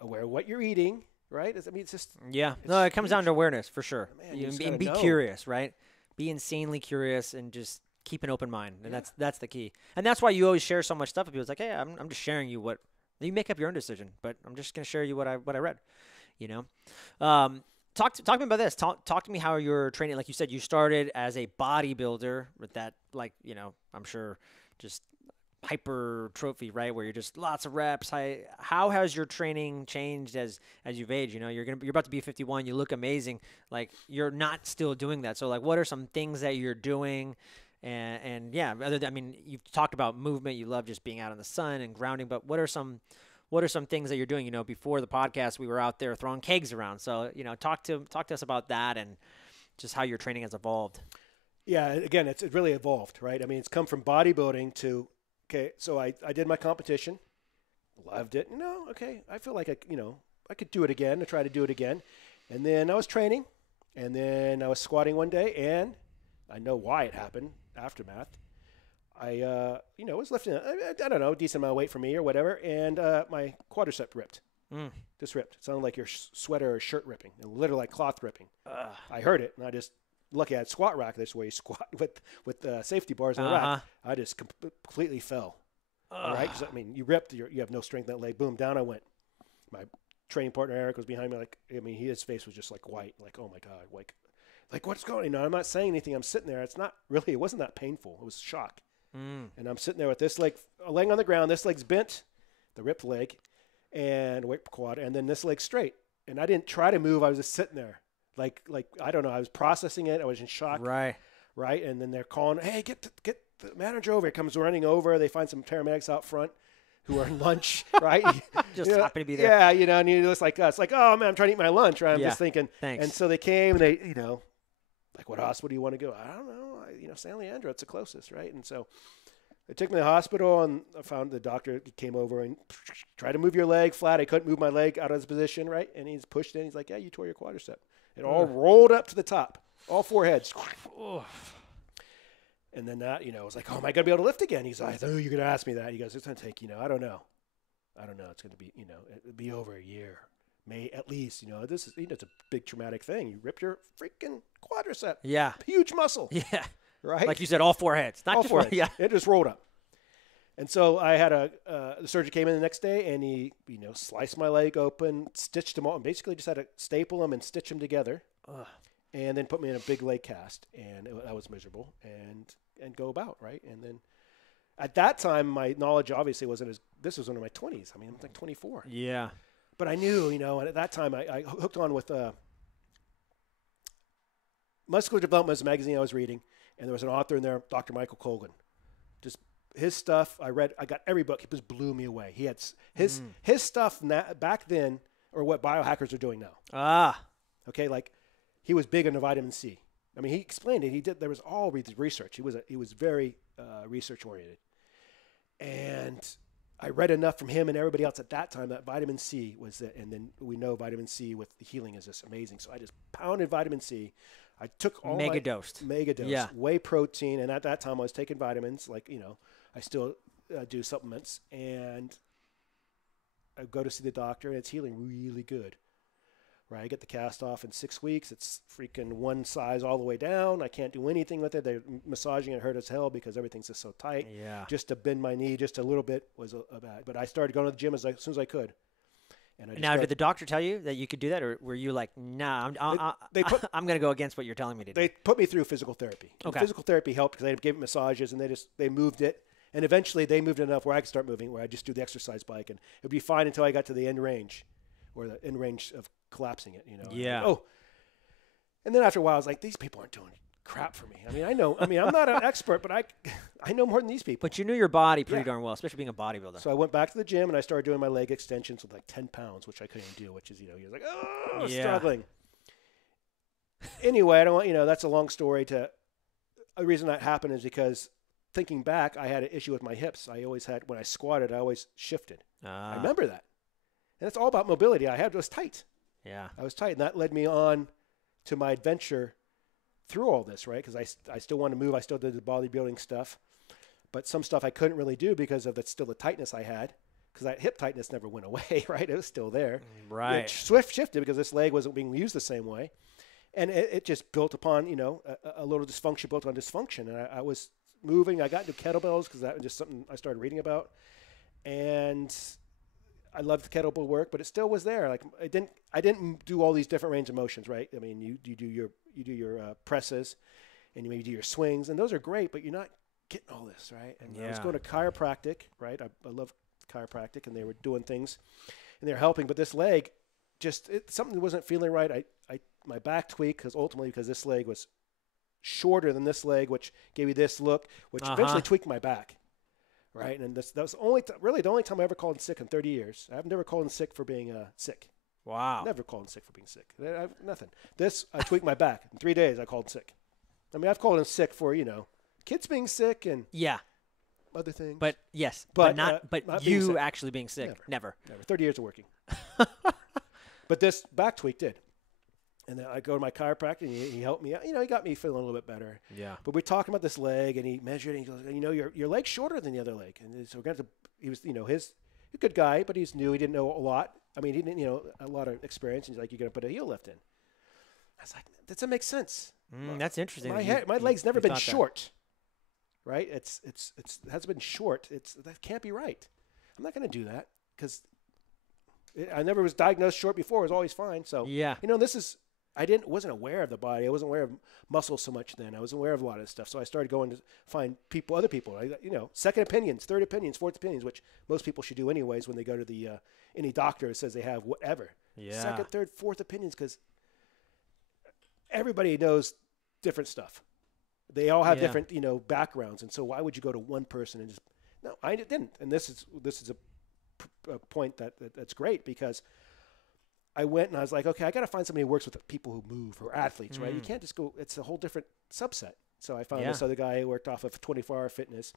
aware of what you're eating, right? I mean, it's just it comes down to awareness for sure. Man, and be curious, right? Be insanely curious and just keep an open mind, and that's the key. And that's why you always share so much stuff with people. It's like, hey, I'm just sharing you what you make up your own decision, but I'm just gonna share you what I read. Talk to me about this. Talk to me how you're training. Like you said, you started as a bodybuilder with that, I'm sure just hypertrophy, right? Where you're just lots of reps. How has your training changed as you've aged? You're about to be 51. You look amazing. Like you're not still doing that. So like, what are some things that you're doing? And you've talked about movement. You love just being out in the sun and grounding. But what are some things that you're doing? Before the podcast, we were out there throwing kegs around. So, talk to us about that and just how your training has evolved. Yeah, again, it's really evolved, right? I mean, it's come from bodybuilding to, so I did my competition, loved it. I feel like I could do it again, try to do it again. And then I was training, and then I was squatting one day, and I know why it happened, aftermath. I was lifting, I don't know, a decent amount of weight for me or whatever, and my quadricep ripped. Just ripped. It sounded like your sweater or shirt ripping, and literally like cloth ripping. I heard it, and I just, lucky I had squat rack. This way you squat with safety bars on the rack. I just completely fell. All right? Because, you ripped, you have no strength in that leg. Boom, down I went. My training partner, Eric, was behind me. His face was just like white, like, oh my God, like what's going on? I'm not saying anything. I'm sitting there. It wasn't that painful. It was shock. And I'm sitting there with this leg laying on the ground. This leg's bent, the ripped leg, and quad, and then this leg straight. And I didn't try to move. I was just sitting there, like I don't know. I was processing it. I was in shock. Right. And then they're calling, hey, get the manager over. He comes running over. They find some paramedics out front who are on lunch, right? Just happy to be there. Yeah, and you just like us, like, oh man, I'm trying to eat my lunch, right? I'm just thinking. Thanks. And so they came, and they, like, what hospital do you want to go? I don't know. San Leandro, it's the closest, right? And so they took me to the hospital, and I found the doctor came over and tried to move your leg flat. I couldn't move my leg out of his position, right? And he's pushed in. He's like, yeah, you tore your quadricep. It all rolled up to the top, all four heads. And then that, I was like, oh, am I going to be able to lift again? He's like, oh, you're going to ask me that. He goes, it's going to take, I don't know. It's going to be, it'll be over a year. May at least, this is, it's a big traumatic thing. You ripped your freaking quadricep. Yeah. Huge muscle. Yeah. Right? Like you said, all four heads. Not all just four one. heads. Yeah. It just rolled up. And so I had the surgeon came in the next day, and he, sliced my leg open, stitched them all, and basically just had to staple them and stitch them together. And then put me in a big leg cast. And that was miserable. And go about, right? And then at that time, my knowledge obviously wasn't this was one of my 20s. I'm like 24. Yeah. But I knew, and at that time I hooked on with Muscular Development was a magazine I was reading, and there was an author in there, Dr. Michael Colgan. Just his stuff, I got every book. It just blew me away. He had his stuff back then, or what biohackers are doing now. Okay, like he was big into vitamin C. I mean, he explained it. There was all research. He was very research oriented, and I read enough from him and everybody else at that time that vitamin C was it. And then we know vitamin C with healing is just amazing. So I just pounded vitamin C. I took all mega dosed, whey protein. And at that time I was taking vitamins, like, I still do supplements, and I go to see the doctor, and it's healing really good. Right. I get the cast off in 6 weeks. It's freaking one size all the way down. I can't do anything with it. They're massaging it, hurt as hell because everything's just so tight. Yeah. Just to bend my knee just a little bit was a bad. But I started going to the gym as soon as I could. And did the doctor tell you that you could do that, or were you like, nah, I'm going to go against what you're telling me to do? They put me through physical therapy. Okay. Physical therapy helped because they gave me massages, and they moved it. And eventually they moved it enough where I could start moving, where I just do the exercise bike. And it would be fine until I got to the end range, or the end range of collapsing it, Yeah. And then after a while, I was like, these people aren't doing crap for me. I'm not an expert, but I know more than these people. But you knew your body pretty darn well, especially being a bodybuilder. So I went back to the gym, and I started doing my leg extensions with like 10 pounds, which I couldn't even do, which is, you're like, struggling. Anyway, I don't want, that's a long story. The reason that happened is because thinking back, I had an issue with my hips. I always had, when I squatted, I always shifted. Ah. I remember that. And it's all about mobility. I was tight. Yeah. I was tight. And that led me on to my adventure through all this, right? Because I still wanted to move. I still did the bodybuilding stuff. But some stuff I couldn't really do because of still the tightness I had. Because that hip tightness never went away, right? It was still there. Right. It swift shifted because this leg wasn't being used the same way. And it just built upon, a little dysfunction built on dysfunction. And I was moving. I got into kettlebells because that was just something I started reading about. And I loved the kettlebell work, but it still was there. Like I didn't do all these different range of motions, right? I mean, you do your presses, and you maybe do your swings, and those are great, but you're not getting all this, right? And I was going to chiropractic, right? I love chiropractic, and they were doing things, and they were helping. But this leg, something wasn't feeling right. My back tweaked because this leg was shorter than this leg, which gave me this look, which eventually tweaked my back. Right, and that was really the only time I ever called in sick in 30 years. I've never called in sick for being sick. Wow. Never called in sick for being sick. Nothing. I tweaked my back. In 3 days, I called in sick. I mean, I've called in sick for, kids being sick and other things. But yes, but not you actually being sick. Never. 30 years of working. But this back tweak did. And then I go to my chiropractor, and he helped me out. He got me feeling a little bit better. Yeah. But we're talking about this leg, and he measured, and he goes, your leg's shorter than the other leg. And so we're going to, he was, he's a good guy, but he's new. He didn't know a lot. I mean, he didn't, a lot of experience. And he's like, you're going to put a heel lift in. I was like, that doesn't make sense. That's interesting. My leg's never been short, right? It hasn't been short. That can't be right. I'm not going to do that because I never was diagnosed short before. It was always fine. So, I wasn't aware of the body. I wasn't aware of muscle so much then. I was aware of a lot of this stuff. So I started going to find other people, second opinions, third opinions, fourth opinions, which most people should do anyways when they go to any doctor that says they have whatever. Yeah. Second, third, fourth opinions, because everybody knows different stuff. They all have different, backgrounds. And so why would you go to one person and just, no, I didn't. And this is a point that's great because I went and I was like, okay, I got to find somebody who works with people who move or athletes, right? You can't just go, it's a whole different subset. So I found this other guy who worked off of 24-hour fitness.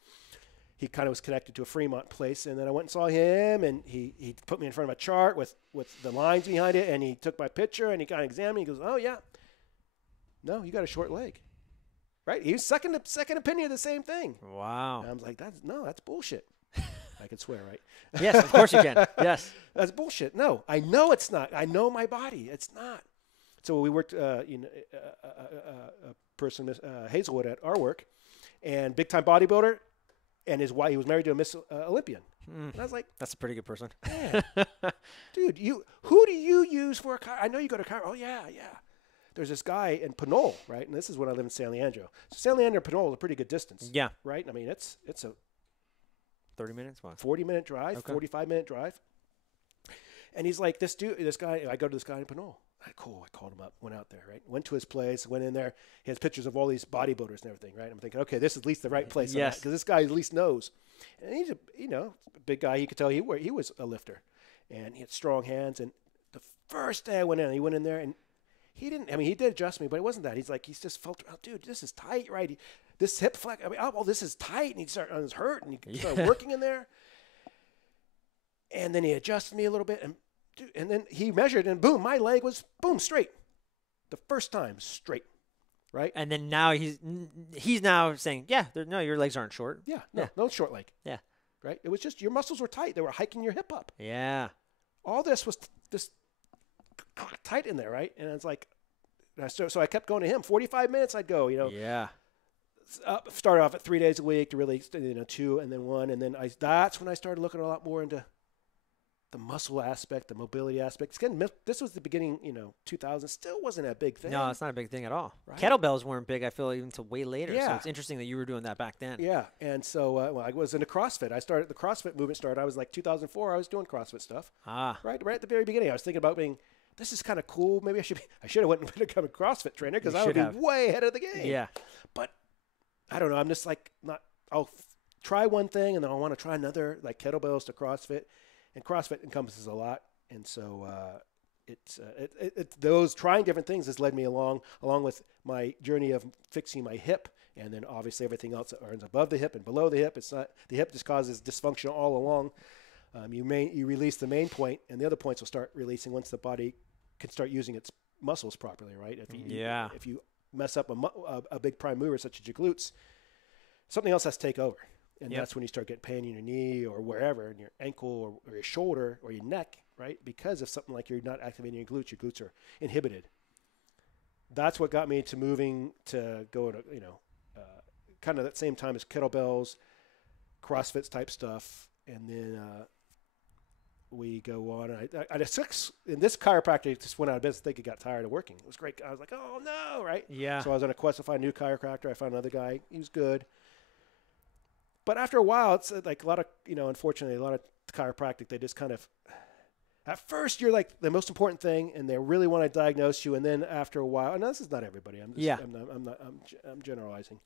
He kind of was connected to a Fremont place. And then I went and saw him, and he put me in front of a chart with the lines behind it. And he took my picture and he kind of examined me. He goes, oh yeah, no, you got a short leg, right? He was second opinion of the same thing. Wow. And I was like, that's bullshit. I can swear, right? Yes, of course you can. Yes. That's bullshit. No, I know it's not. I know my body. It's not. So we worked, a person, Hazelwood, at our work, and big-time bodybuilder, and his wife, he was married to a Miss Olympian. And I was like, that's a pretty good person. Man, dude, who do you use for a car? I know you go to car. Oh, yeah. There's this guy in Pinole, right? And this is when I live in San Leandro. So San Leandro and Pinole is a pretty good distance. Yeah. Right? I mean, it's a 30 minutes? What? 40-minute drive, 45-minute drive. And he's like, this guy, I go to this guy in Pinole. Cool. I called him up, went out there, right? Went to his place, went in there. He has pictures of all these bodybuilders and everything, right? I'm thinking, okay, this is at least the right place. Yes. Because this guy at least knows. And he's a big guy. You could tell he was a lifter. And he had strong hands. And the first day I went in, he went in there and he did adjust me, but it wasn't that. He's just felt, oh, dude, this is tight, right? This hip flex, this is tight. And he started, it was hurt, and he started working in there. And then he adjusted me a little bit, and then he measured, and boom, my leg was, straight. The first time, straight, right? And then now he's now saying, no, your legs aren't short. Yeah, no short leg. Yeah. Right? It was just your muscles were tight. They were hiking your hip up. Yeah. All this was just tight in there, right? And it's like, so I kept going to him. 45 minutes I'd go, Yeah. Started off at 3 days a week to really, 2 and then 1. And then that's when I started looking a lot more into the muscle aspect, the mobility aspect. Again, this was the beginning, 2000. Still wasn't a big thing. No, it's not a big thing at all. Right? Kettlebells weren't big, I feel, even until way later. Yeah. So it's interesting that you were doing that back then. Yeah. And so I was into CrossFit. The CrossFit movement started. I was like 2004. I was doing CrossFit stuff. Right at the very beginning. I was thinking about this is kind of cool. Maybe I should have went and become a CrossFit trainer because I would be way ahead of the game. Yeah. But I don't know. I'm just like I'll try one thing and then I want to try another, like kettlebells to CrossFit. And CrossFit encompasses a lot, and so those trying different things has led me along with my journey of fixing my hip And then obviously everything else that runs above the hip and below the hip, it's not, the hip just causes dysfunction all along. You release the main point, and the other points will start releasing once the body can start using its muscles properly, right? If you mess up a big prime mover such as your glutes, something else has to take over. And that's when you start getting pain in your knee or wherever, in your ankle or your shoulder or your neck, right? Because of something like you're not activating your glutes are inhibited. That's what got me to moving to go to, kind of that same time as kettlebells, CrossFit type stuff. And then we go on. And this chiropractor just went out of business. I think he got tired of working. It was great. I was like, oh, no, right? Yeah. So I was on a quest to find a new chiropractor. I found another guy. He was good. But after a while, it's like a lot of, unfortunately, a lot of chiropractic, they just kind of, at first you're like the most important thing and they really want to diagnose you. And then after a while, and this is not everybody. I'm generalizing.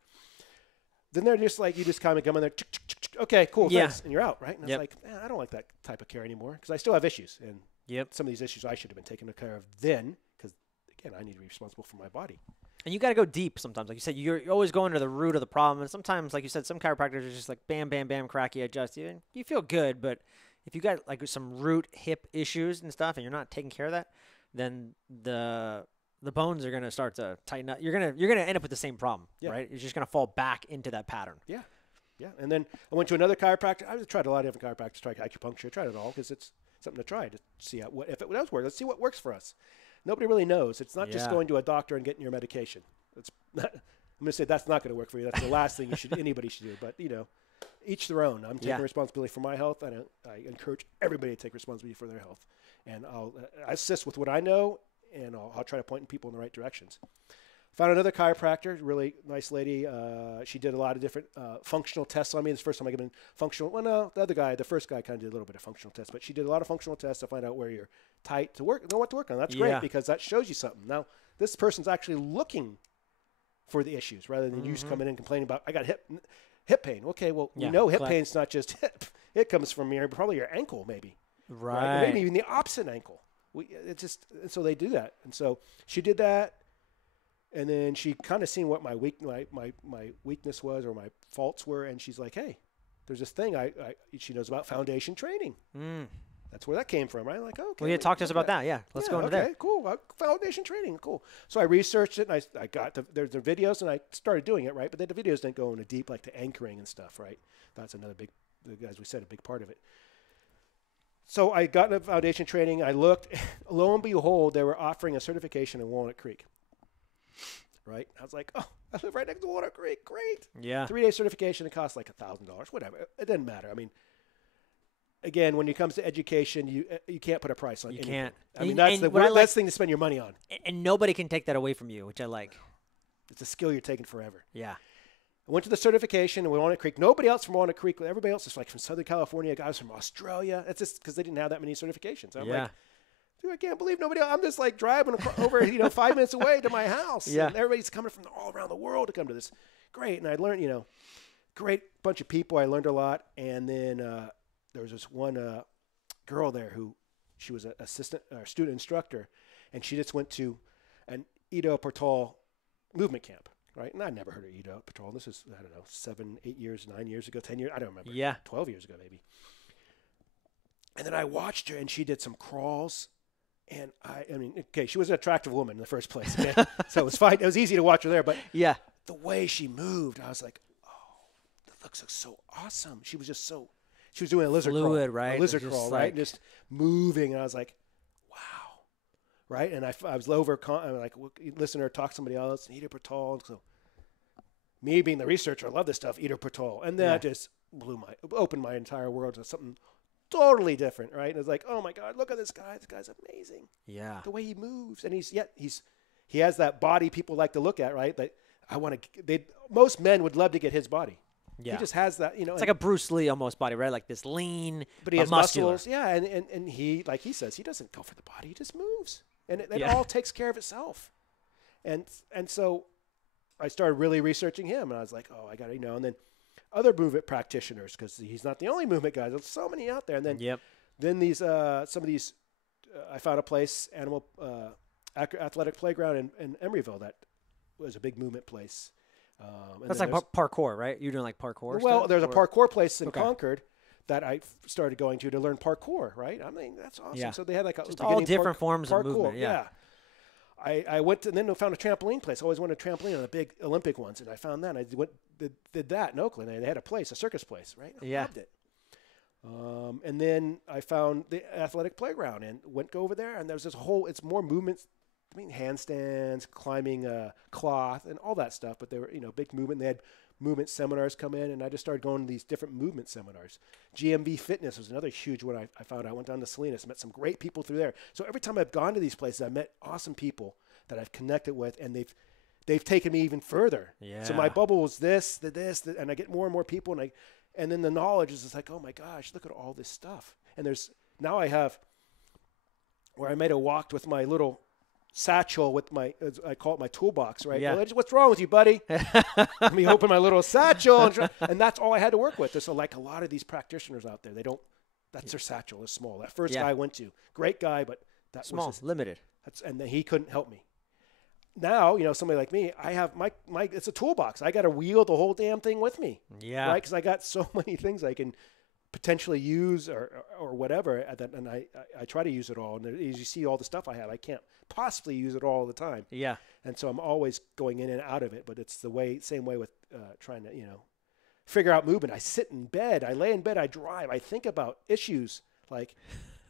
Then they're just like, you just kind of come in there, okay, cool, thanks, and you're out, right? And it's like, man, I don't like that type of care anymore because I still have issues. And some of these issues I should have been taken care of then because, again, I need to be responsible for my body. And you got to go deep sometimes. Like you said, you're always going to the root of the problem. And sometimes, like you said, some chiropractors are just like, bam, bam, bam, crack, you adjust. You feel good, but if you got like some root hip issues and stuff and you're not taking care of that, then the bones are going to start to tighten up. You're going to end up with the same problem, right? You're just going to fall back into that pattern. Yeah. And then I went to another chiropractor. I tried a lot of different chiropractors, tried acupuncture, tried it all because it's something to try to see if it does work. Let's see what works for us. Nobody really knows. It's not just going to a doctor and getting your medication. It's not, I'm going to say that's not going to work for you. That's the last thing anybody should do. But, each their own. I'm taking responsibility for my health. I encourage everybody to take responsibility for their health. And I'll assist with what I know, and I'll try to point people in the right directions. Found another chiropractor, really nice lady. She did a lot of different functional tests on me. This is the first time I given functional. Well, no, the first guy kind of did a little bit of functional tests, but she did a lot of functional tests to find out where you're tight to work, know what to work on. That's great because that shows you something. Now, this person's actually looking for the issues rather than you just coming in and complaining about, I got hip pain. Okay, well, hip pain's not just hip. It comes from probably your ankle, maybe. Right. Or maybe even the opposite ankle. And so they do that. And so she did that. And then she kind of seen what my weakness was or my faults were. And she's like, hey, there's this thing she knows about foundation training. That's where that came from, right? Like, okay. Well, talk to us about that. Yeah, let's go into there. Okay, cool. Foundation training, cool. So I researched it, and I got there's the videos, and I started doing it, right? But then the videos didn't go into deep, like the anchoring and stuff, right? That's another big, as we said, a big part of it. So I got into foundation training. I looked. Lo and behold, they were offering a certification in Walnut Creek, right? I was like, oh, I live right next to Walnut Creek. Great. Yeah. 3-day certification. It costs like $1,000, whatever. It doesn't matter. I mean, again, when it comes to education, you can't put a price on anything. You can't. I mean, that's the best thing to spend your money on. And nobody can take that away from you, which I like. It's a skill you're taking forever. Yeah. I went to the certification in Walnut Creek. Nobody else from Walnut Creek. Everybody else is like from Southern California, guys from Australia. That's just because they didn't have that many certifications. I'm like, dude, I can't believe nobody else. I'm just like driving over, 5 minutes away to my house. Yeah. And everybody's coming from all around the world to come to this. Great. And I learned, great bunch of people. I learned a lot. And then there was this one girl there who she was an student instructor, and she just went to an Ido Portal movement camp. Right, and I never heard of Ido Patrol. This is, 7, 8 years, 9 years ago, 10 years. I don't remember. Yeah, 12 years ago maybe. And then I watched her, and she did some crawls. And I mean, okay, she was an attractive woman in the first place, so it was fine. It was easy to watch her there. But the way she moved, I was like, oh, that looks so awesome. She was just so. She was doing a lizard fluid, crawl, right? A lizard crawl, right? And just moving, and I was like, right, and I was over, I'm like, listen to her talk to somebody else, Ido Portal. So me being the researcher, I love this stuff, Ido Portal, and that just opened my entire world to something totally different, right? And it's like, oh my God, look at this guy. This guy's amazing. Yeah, the way he moves, and he has that body people like to look at, right? That most men would love to get his body. Yeah. He just has that, It's like a Bruce Lee almost body, right? Like this lean, but he has muscular. Muscles. Yeah, and he, like he says, he doesn't go for the body. He just moves. And it all takes care of itself. And so I started really researching him, and I was like, oh, I got to, and then other movement practitioners, because he's not the only movement guy. There's so many out there. And then these some of these, I found a place, athletic playground in Emeryville that was a big movement place. That's like parkour, right? You're doing like parkour Well, stuff, there's a parkour place in Okay. Concord that I started going to learn parkour, right? I mean, that's awesome. Yeah. So they had like Just all different forms of parkour. movement. Yeah. I went to, and then found a trampoline place. I always wanted a trampoline on the big Olympic ones, and I found that. And I did that in Oakland, and they had a circus place, right? I loved it. And then I found the athletic playground and go over there, and there's this whole, it's more movements. I mean, handstands, climbing a cloth, and all that stuff. But they were, big movement. They had movement seminars come in, and I just started going to these different movement seminars. GMV Fitness was another huge one I found. I went down to Salinas, met some great people through there. So every time I've gone to these places, I've met awesome people that I've connected with, and they've taken me even further. Yeah. So my bubble was this, and I get more and more people, and then the knowledge is just like, oh my gosh, look at all this stuff. And now I have where I might have walked with my little satchel with I call it my toolbox, right? Yeah. Well, what's wrong with you, buddy? Let me open my little satchel, and that's all I had to work with. There's like a lot of these practitioners out there. That's their satchel is small. That first guy I went to, great guy, but that small, was limited. And then he couldn't help me. Now, somebody like me, I have my it's a toolbox. I got to wheel the whole damn thing with me. Yeah. Right? Because I got so many things I can potentially use or whatever, and I try to use it all. And as you see all the stuff I have, I can't possibly use it all the time. Yeah. And so I'm always going in and out of it. But it's same way with trying to figure out movement. I sit in bed, I lay in bed, I drive, I think about issues like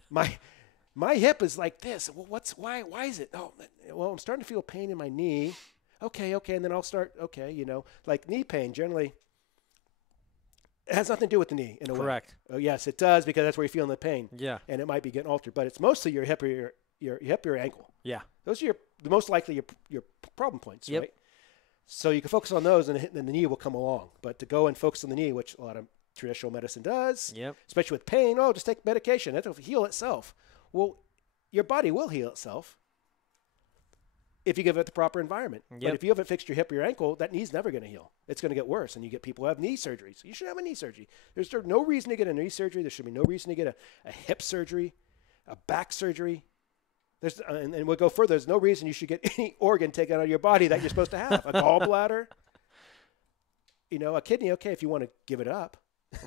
my hip is like this. Well, why is it? Oh, well, I'm starting to feel pain in my knee. Okay, and then I'll start. Okay, like knee pain generally. It has nothing to do with the knee in a way. Correct. Oh, yes, it does, because that's where you're feeling the pain. Yeah. And it might be getting altered, but it's mostly your hip or your hip or your ankle. Yeah. Those are the most likely your problem points, Yep. right? So you can focus on those, and then the knee will come along. But to go and focus on the knee, which a lot of traditional medicine does, Yep. especially with pain, just take medication. That'll heal itself. Well, your body will heal itself if you give it the proper environment. Yep. But if you haven't fixed your hip or your ankle, that knee's never going to heal. It's going to get worse. And you get people who have knee surgeries. You should have a knee surgery. There's no reason to get a knee surgery. There should be no reason to get a hip surgery, a back surgery. And we'll go further. There's no reason you should get any organ taken out of your body that you're supposed to have. A gallbladder, a kidney, okay, if you want to give it up.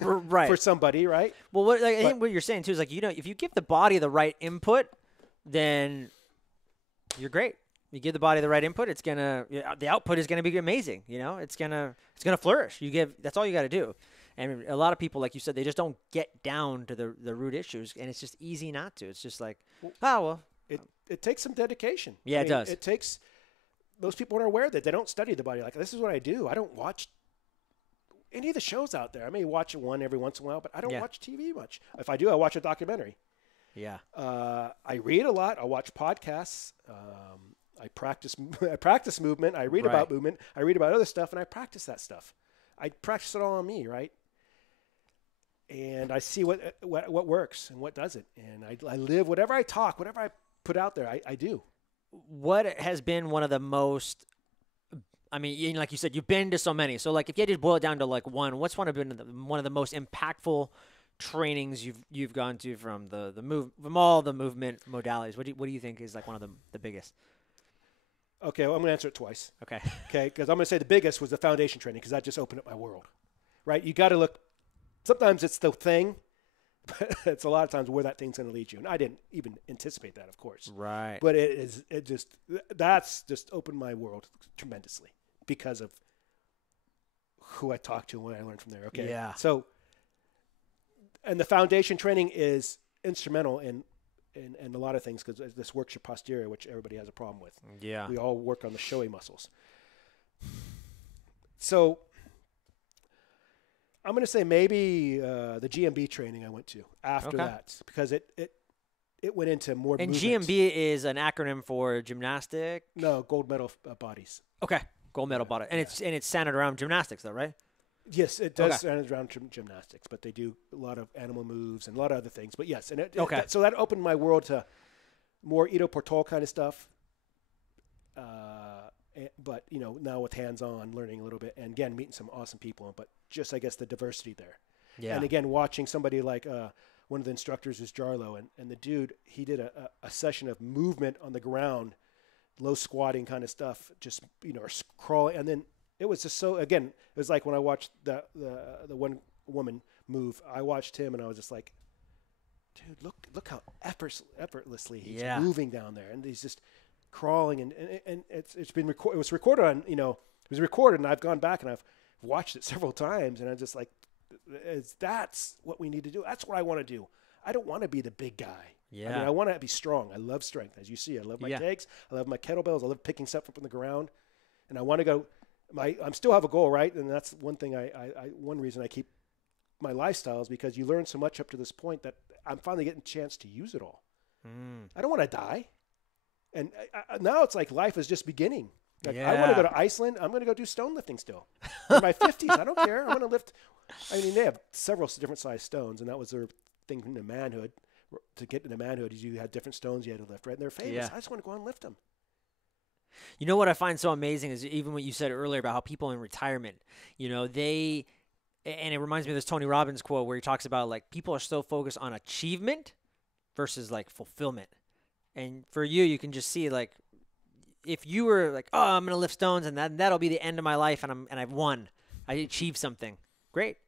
Right. For somebody, right? Well, I think what you're saying, too, is like, if you give the body the right input, then you're great. You give the body the right input, it's the output is gonna be amazing. It's gonna flourish. That's all you got to do. And a lot of people, like you said, they just don't get down to the root issues, and it's just easy not to. It's just like, it takes some dedication. Yeah, it does. It takes. Most people aren't aware that they don't study the body. Like, this is what I do. I don't watch any of the shows out there. I may watch one every once in a while, but I don't watch TV much. If I do, I watch a documentary. Yeah. I read a lot. I watch podcasts. I practice movement. I read about movement. I read about other stuff, and I practice that stuff. I practice it all on me, right? And I see what works and what doesn't. And I live whatever I talk, whatever I put out there, I do. What has been one of the most, I mean, like you said, you've been to so many. So, like, if you had to boil it down to like one of the most impactful trainings you've gone to from from all the movement modalities? What do you think is like one of the biggest? Okay, well, I'm going to answer it twice. Okay. Okay, because I'm going to say the biggest was the foundation training, because that just opened up my world, right? You got to look. Sometimes it's the thing, but it's a lot of times where that thing's going to lead you. And I didn't even anticipate that, of course. Right. But that's just opened my world tremendously because of who I talked to and what I learned from there. Okay. Yeah. So, and the foundation training is instrumental in a lot of things, because this works your posterior, which everybody has a problem with. Yeah. We all work on the showy muscles. So I'm going to say maybe the GMB training I went to after that, because it went into more And movement. GMB is an acronym for gymnastic? No, gold medal bodies. Okay. Gold medal body. And it's centered around gymnastics, though, right? Yes, it does center around gymnastics, but they do a lot of animal moves and a lot of other things. But yes, and so that opened my world to more Ido Portal kind of stuff. But now with hands-on learning a little bit, and again meeting some awesome people, but just I guess the diversity there. Yeah. And again, watching somebody like one of the instructors is Jarlo, and the dude, he did a session of movement on the ground, low squatting kind of stuff, just or crawling, and then It was just so, again, it was like when I watched the one woman move, I watched him and I was just like, dude, look how effortlessly he's moving down there. And he's just crawling and it's been recorded. It was recorded on, it was recorded and I've gone back and I've watched it several times and I'm just like, that's what we need to do. That's what I want to do. I don't want to be the big guy. Yeah. I mean, I want to be strong. I love strength. As you see, I love my kegs. I love my kettlebells. I love picking stuff up from the ground. And I want to go, I still have a goal, right? And that's one thing one reason I keep my lifestyle is because you learn so much up to this point that I'm finally getting a chance to use it all. I don't want to die. And now it's like life is just beginning. Like I want to go to Iceland. I'm going to go do stone lifting still. In my 50s, I don't care. I'm going to lift. I mean, they have several different size stones, and that was their thing in the manhood. To get into manhood, you had different stones you had to lift, right? And they're famous. Yeah. I just want to go and lift them. You know what I find so amazing is even what you said earlier about how people in retirement, and it reminds me of this Tony Robbins quote where he talks about like people are so focused on achievement versus like fulfillment. And for you can just see like if you were like, oh, I'm gonna lift stones and that'll be the end of my life and I've won, I achieved something, great.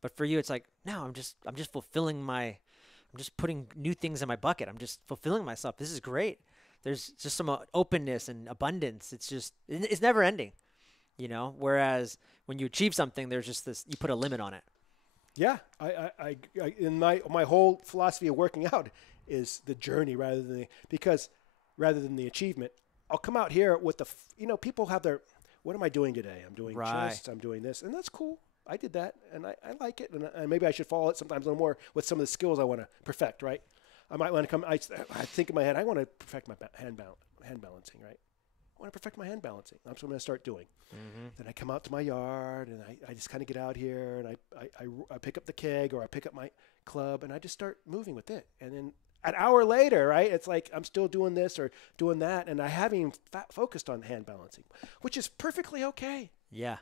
But for you, it's like no, I'm just fulfilling I'm just putting new things in my bucket. I'm just fulfilling myself. This is great. There's just some openness and abundance. It's never ending, whereas when you achieve something, there's just this, you put a limit on it. Yeah. I in my whole philosophy of working out is the journey rather than the achievement. I'll come out here with people have their, what am I doing today? I'm doing chest, I'm doing this, and that's cool. I did that, and I like it, and maybe I should follow it sometimes a little more with some of the skills I want to perfect, right? I might want to come. I think in my head, I want to perfect my hand balancing, right? I want to perfect my hand balancing. That's what I'm going to start doing. Mm-hmm. Then I come out to my yard, and I just kind of get out here, and I pick up the keg or I pick up my club, and I just start moving with it. And then an hour later, right, it's like I'm still doing this or doing that, and I haven't even focused on hand balancing, which is perfectly okay. Yeah.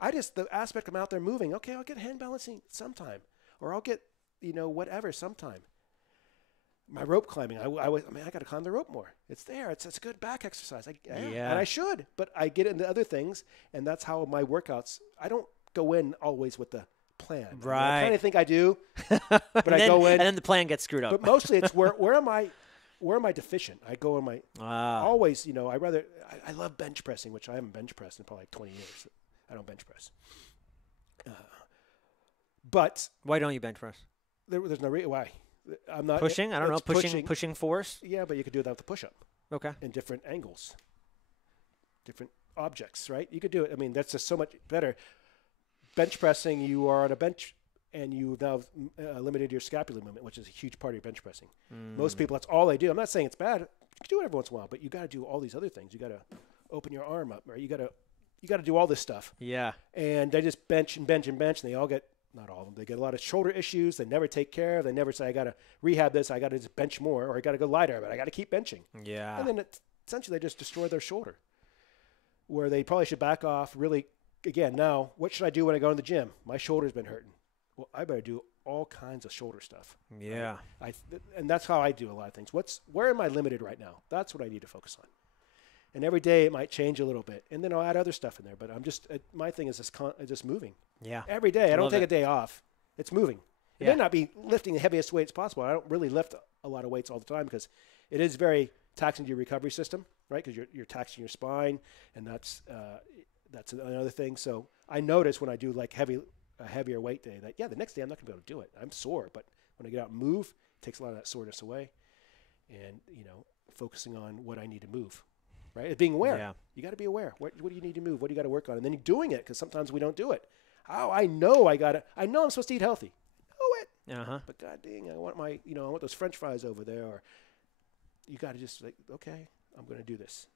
The aspect I'm out there moving, okay, I'll get hand balancing sometime, or I'll get, whatever sometime. My rope climbing, I got to climb the rope more. It's there. It's a good back exercise. And I should, but I get into other things, and that's how my workouts, I don't go in always with the plan. Right. I mean, I kind of think I do, but I go in. And then the plan gets screwed up. But mostly it's where am I deficient? I go in my, always, I love bench pressing, which I haven't bench pressed in probably like 20 years. I don't bench press. But why don't you bench press? There's no reason why. I'm not pushing. I don't know. Pushing force. Yeah, but you could do that with the push-up. Okay. In different angles, different objects, right? You could do it. I mean, that's just so much better. Bench pressing, you are on a bench, and you've now limited your scapular movement, which is a huge part of your bench pressing. Most people, that's all they do. I'm not saying it's bad. You can do it every once in a while, but you got to do all these other things. You got to open your arm up, right? You got to do all this stuff. Yeah. And they just bench and bench and bench, and they all get, not all of them, they get a lot of shoulder issues. They never take care of. They never say, I got to rehab this. I got to just bench more, or I got to go lighter, but I got to keep benching. Yeah. And then essentially they just destroy their shoulder, where they probably should back off really. Again, now, what should I do when I go in the gym? My shoulder's been hurting. Well, I better do all kinds of shoulder stuff. Yeah. Right? And that's how I do a lot of things. Where am I limited right now? That's what I need to focus on. And every day it might change a little bit, and then I'll add other stuff in there. But I'm just my thing is just moving. Yeah. Every day I don't take a day off. It's moving. It may not be lifting the heaviest weights possible. I don't really lift a lot of weights all the time because it is very taxing to your recovery system, right? Because you're taxing your spine, and that's another thing. So I notice when I do like a heavier weight day that the next day I'm not gonna be able to do it. I'm sore, but when I get out and move, it takes a lot of that soreness away, and focusing on what I need to move. Right? Being aware. Yeah. You got to be aware. What do you need to move? What do you got to work on? And then you're doing it because sometimes we don't do it. Oh, I know I'm supposed to eat healthy. I know it. Uh-huh. But God dang, I want I want those French fries over there. Or you got to just like, okay, I'm going to do this.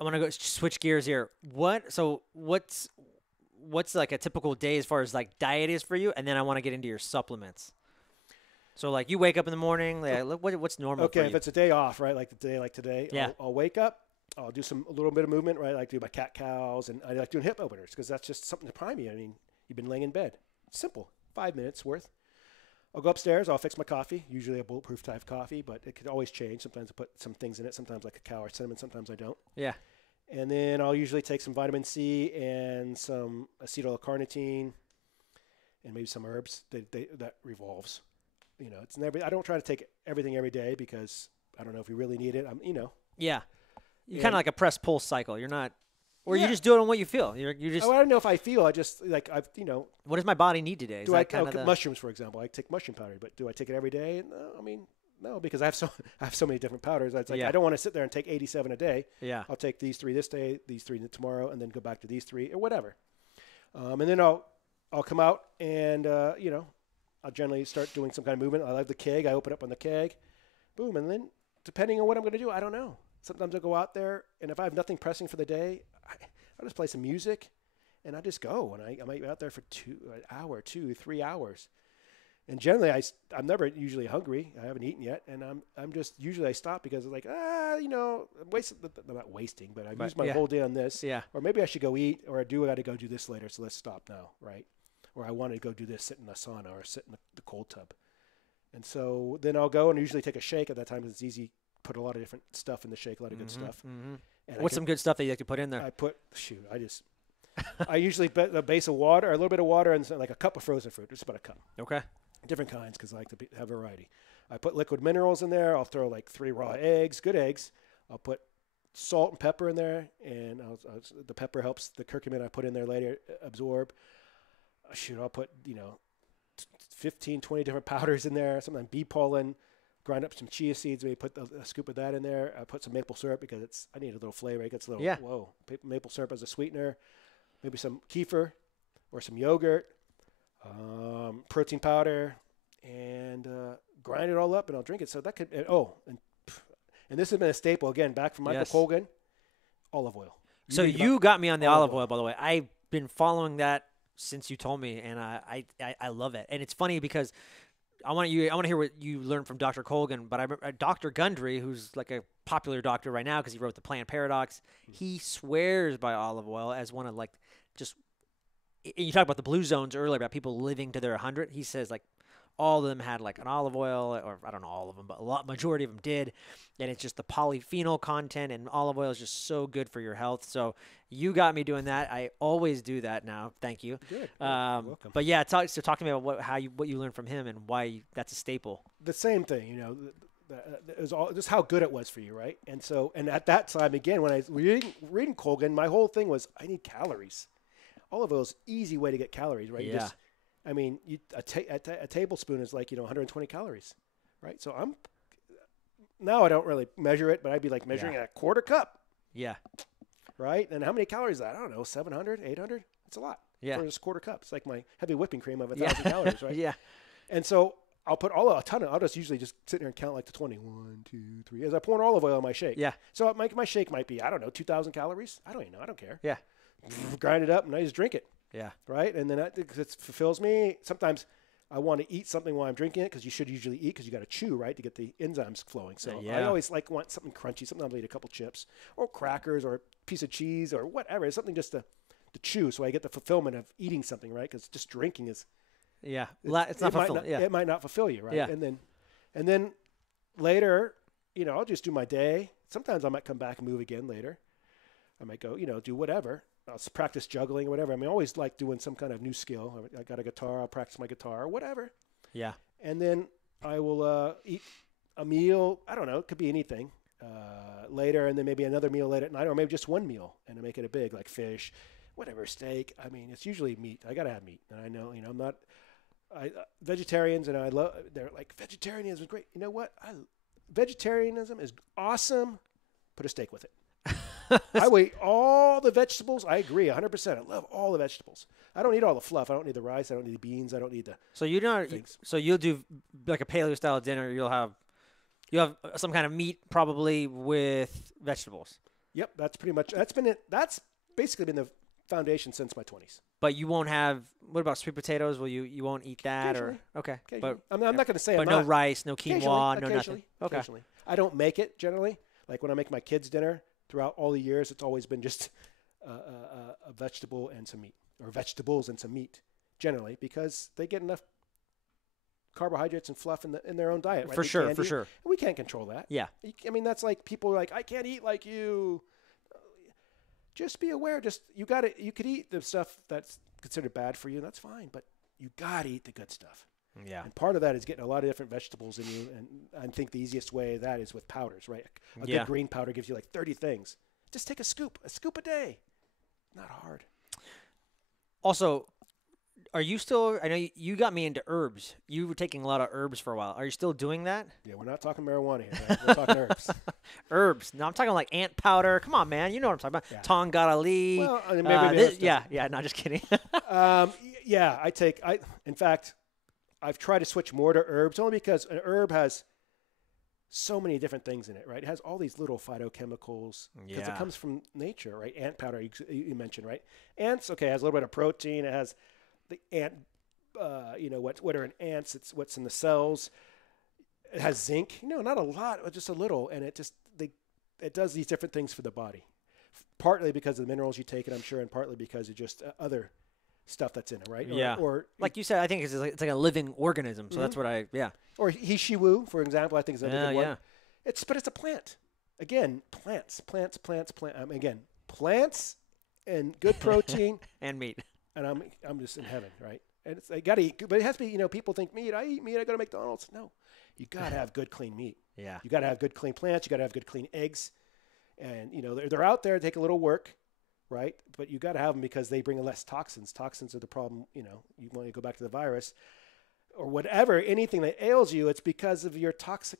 I'm going to go switch gears here. What's like a typical day as far as like diet is for you? And then I want to get into your supplements. So, like, you wake up in the morning, what's normal for you? Okay, if it's a day off, right, like the day like today, I'll wake up, I'll do a little bit of movement, right, like do my cat-cows, and I like doing hip openers because that's just something to prime you. I mean, you've been laying in bed. Simple, 5 minutes worth. I'll go upstairs, I'll fix my coffee, usually a bulletproof type coffee, but it could always change. Sometimes I put some things in it, sometimes like cacao or cinnamon, sometimes I don't. Yeah. And then I'll usually take some vitamin C and some acetyl-carnitine and maybe some herbs that revolves. It's never. I don't try to take everything every day because I don't know if you really need it. Yeah. You're kind of like a press pull cycle. You're not, or you just do it on what you feel. You're just. I don't know if I feel. I just What does my body need today? Mushrooms, for example. I take mushroom powder, but do I take it every day? No, no, because I have so many different powders. It's like I don't want to sit there and take 87 a day. Yeah. I'll take these 3 this day, these 3 tomorrow, and then go back to these 3 or whatever. And then I'll come out and I'll generally start doing some kind of movement. I like the keg. I open up on the keg, boom, and then depending on what I'm going to do, I don't know. Sometimes I'll go out there, and if I have nothing pressing for the day, I'll just play some music, and I just go, and I might be out there for an hour, 2, 3 hours. And generally, I'm never usually hungry. I haven't eaten yet, and I'm just usually I stop because it's like I'm not wasting, but I've used my whole day on this. Yeah. Or maybe I should go eat, or I got to go do this later, so let's stop now, right? Or I want to go do this, sit in the sauna or sit in the cold tub. And so then I'll go and usually take a shake. At that time, it's easy. Put a lot of different stuff in the shake, a lot of good stuff. Mm-hmm. And what's some good stuff that you like to put in there? I usually put a base of water, or a little bit of water, and like a cup of frozen fruit, just about a cup. Okay. Different kinds because I like to have variety. I put liquid minerals in there. I'll throw like 3 raw eggs, good eggs. I'll put salt and pepper in there, and the pepper helps the curcumin I put in there later absorb. I'll put 15, 20 different powders in there. Sometimes bee pollen. Grind up some chia seeds. Maybe put a scoop of that in there. I put some maple syrup because I need a little flavor. It gets a little maple syrup as a sweetener. Maybe some kefir or some yogurt. Protein powder, and grind it all up, and I'll drink it. So that could and this has been a staple again back from Michael Colgan. Olive oil. So you got me on the olive oil, by the way. I've been following that since you told me, and I love it. And it's funny because I want to hear what you learned from Dr. Colgan, but I remember Dr. Gundry, who's like a popular doctor right now because he wrote The Plant Paradox. He swears by olive oil as one of you talked about the blue zones earlier about people living to their 100. He says all of them had like an olive oil, or I don't know all of them, but majority of them did. And it's just the polyphenol content, and olive oil is just so good for your health. So you got me doing that. I always do that now. Thank you. Good. Welcome. But yeah, talk to me about what you learned from him and why that's a staple. The same thing, it was just how good it was for you, right? And at that time, again, when I was reading Colgan, my whole thing was I need calories. Olive oil is an easy way to get calories, right? Yeah. A tablespoon is like 120 calories, right? So now I don't really measure it, but I'd be like measuring a quarter cup. Yeah. Right? And how many calories is that? I don't know, 700, 800? It's a lot. Yeah. For just quarter cup. It's like my heavy whipping cream of 1,000 calories, right? Yeah. And so I'll put I'll just usually just sit there and count like to 20. 1, 2, 3. As I pour olive oil in my shake. Yeah. So my shake might be, 2,000 calories. I don't even know. I don't care. Yeah. Grind it up and I just drink it. Yeah. Right? And then it fulfills me. Sometimes I want to eat something while I'm drinking it because you should usually eat because you got to chew, right, to get the enzymes flowing. So I always want something crunchy. Sometimes I'll eat a couple chips or crackers or a piece of cheese or whatever. It's something just to chew so I get the fulfillment of eating something, right? Because just drinking is it's not fulfilling. It might not fulfill you, right? Yeah. And then later, I'll just do my day. Sometimes I might come back and move again later. I might go, do whatever. I'll practice juggling or whatever. I always like doing some kind of new skill. I got a guitar. I'll practice my guitar or whatever. Yeah. And then I will eat a meal. I don't know. It could be anything later, and then maybe another meal late at night, or maybe just one meal, and I make it a big, like fish, whatever, steak. It's usually meat. I got to have meat. And I know, I'm not vegetarians, and they're like, vegetarianism is great. You know what? Vegetarianism is awesome. Put a steak with it. I eat all the vegetables. I agree 100%. I love all the vegetables. I don't need all the fluff. I don't need the rice. I don't need the beans. I don't need the So you'll do like a paleo style dinner. You'll have some kind of meat probably with vegetables. Yep, that's pretty much. That's been it. That's basically been the foundation since my 20s. But you won't have. What about sweet potatoes? Will you won't eat that or okay? But I'm not going to say. But no rice, no quinoa, no nothing. Okay. Occasionally. I don't make it generally. Like when I make my kids dinner. Throughout all the years, it's always been just a vegetable and some meat, or vegetables and some meat, generally, because they get enough carbohydrates and fluff in their own diet. Right? For sure. We can't control that. Yeah. That's like people are like, I can't eat like you. just be aware. You could eat the stuff that's considered bad for you, and that's fine, but you got to eat the good stuff. Yeah. And part of that is getting a lot of different vegetables in you. And I think the easiest way of that is with powders, right? A good green powder gives you like 30 things. Just take a scoop a day. Not hard. Also, are you still, I know you got me into herbs. You were taking a lot of herbs for a while. Are you still doing that? Yeah, we're not talking marijuana here. Right? We're talking herbs. Herbs. No, I'm talking like ant powder. Come on, man. You know what I'm talking about. Tongarali. Well, I mean, maybe yeah, not just kidding. Yeah, in fact, I've tried to switch more to herbs only because an herb has so many different things in it, right? It has all these little phytochemicals because it comes from nature, right? Ant powder, you mentioned, right? Ants, okay, has a little bit of protein. It has the ant, what are in ants? It's what's in the cells. It has zinc, not a lot, but just a little, and it does these different things for the body. Partly because of the minerals you take, and I'm sure, and partly because of just other stuff that's in it, right? Or like you said, I think it's like a living organism. So that's what Or Hishiwu, for example, I think is another good one. Yeah. But it's a plant. Again, plants. Again, plants and good protein and meat. And I'm just in heaven, right? And I got to eat, but it has to be. People think meat. I eat meat. I go to McDonald's. No, you got to have good, clean meat. Yeah. You got to have good, clean plants. You got to have good, clean eggs. And they're out there. Take a little work. Right? But you got to have them because they bring less toxins. Toxins are the problem. You want to go back to the virus or whatever, anything that ails you, it's because of your toxic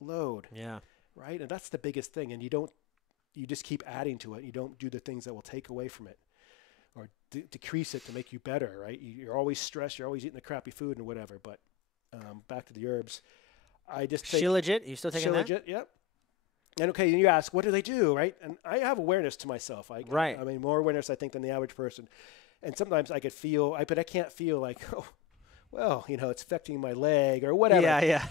load. Yeah. Right? And that's the biggest thing. And you just keep adding to it. You don't do the things that will take away from it or decrease it to make you better, right? You're always stressed. You're always eating the crappy food and whatever. But back to the herbs. I just take Shilajit. You still taking that? Shilajit, yep. And okay, and you ask, what do they do, right? And I have awareness to myself. I mean, more awareness, I think, than the average person. And sometimes I could feel, but I can't feel like, oh, well, it's affecting my leg or whatever. Yeah.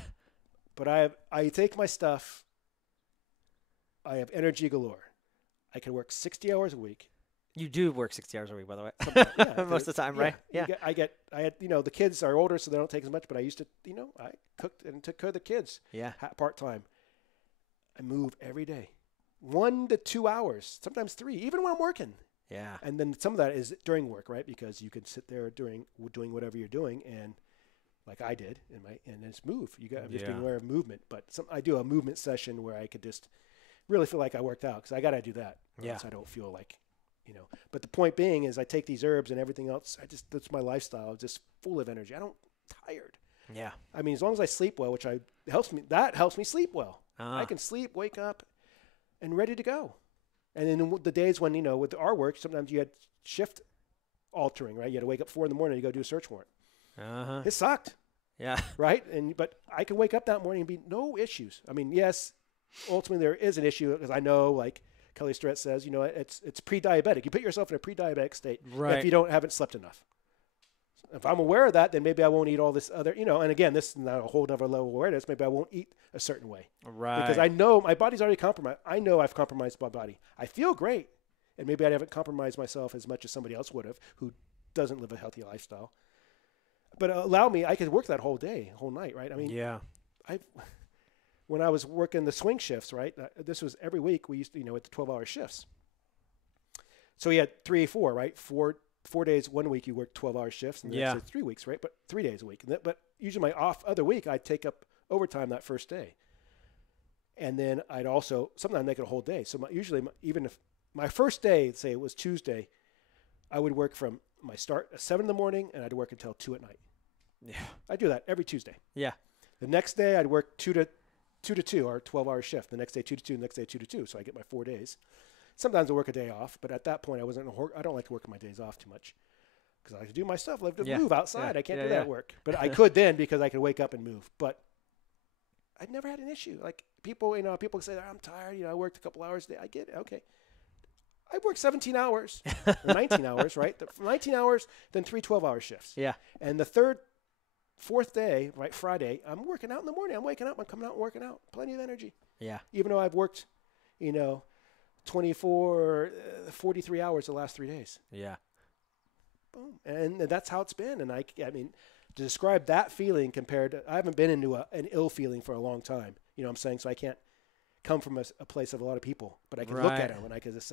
But I take my stuff. I have energy galore. I can work 60 hours a week. You do work 60 hours a week, by the way. Most of the time, right? Yeah. The kids are older, so they don't take as much. But I used to, I cooked and took care of the kids. Yeah. Part time. I move every day, 1 to 2 hours, sometimes 3, even when I'm working. Yeah. And then some of that is during work, right? Because you can sit there doing whatever you're doing, and like I did, and just move. You got just being aware of movement. But I do a movement session where I could just really feel like I worked out because I got to do that. Yeah. So I don't feel like, But the point being is I take these herbs and everything else. That's my lifestyle, just full of energy. I don't tired. Yeah. I mean, as long as I sleep well, which helps me sleep well. I can sleep, wake up, and ready to go. And then the days when, with our work, sometimes you had shift altering, right? You had to wake up 4 a.m. to go do a search warrant. Uh-huh. It sucked. Yeah. Right? But I can wake up that morning and be no issues. I mean, yes, ultimately there is an issue because I know, like Kelly Starrett says, it's pre-diabetic. You put yourself in a pre-diabetic state if you haven't slept enough. If I'm aware of that, then maybe I won't eat all this other, and again, this is not a whole other level of awareness. Maybe I won't eat a certain way. Right. Because I know my body's already compromised. I know I've compromised my body. I feel great. And maybe I haven't compromised myself as much as somebody else would have who doesn't live a healthy lifestyle. But I could work that whole day, whole night, right? I mean, when I was working the swing shifts, right? This was every week we used to, at the 12-hour shifts. So we had 3, 4, right? 4 days, 1 week you work 12-hour shifts, and then 3 weeks, right? But 3 days a week. But usually my other week, I'd take up overtime that first day. And then I'd also sometimes make it a whole day. So even if my first day, say it was Tuesday, I would work from my start at 7 in the morning, and I'd work until 2 at night. Yeah. I do that every Tuesday. Yeah. The next day, I'd work 2 to 2, or 12-hour shift. The next day, 2 to 2. The next day, 2 to 2. So I get my 4 days. Sometimes I work a day off, but at that point, I don't like working my days off too much because I like to do my stuff. I like to move outside. I can't do that work. But I could then because I could wake up and move. But I'd never had an issue. Like people say, I'm tired. I worked a couple hours a day. I get it. Okay. I worked 17 hours, or 19 hours, right? 19 hours, then 3 12-hour shifts. Yeah. And the fourth day, right, Friday, I'm working out in the morning. I'm waking up. I'm coming out and working out. Plenty of energy. Yeah. Even though I've worked, 24, 43 hours the last 3 days. Yeah. Boom. And that's how it's been. And I mean, to describe that feeling compared to, I haven't been into an ill feeling for a long time. You know what I'm saying? So I can't come from a place of a lot of people, but I can look at them and I can just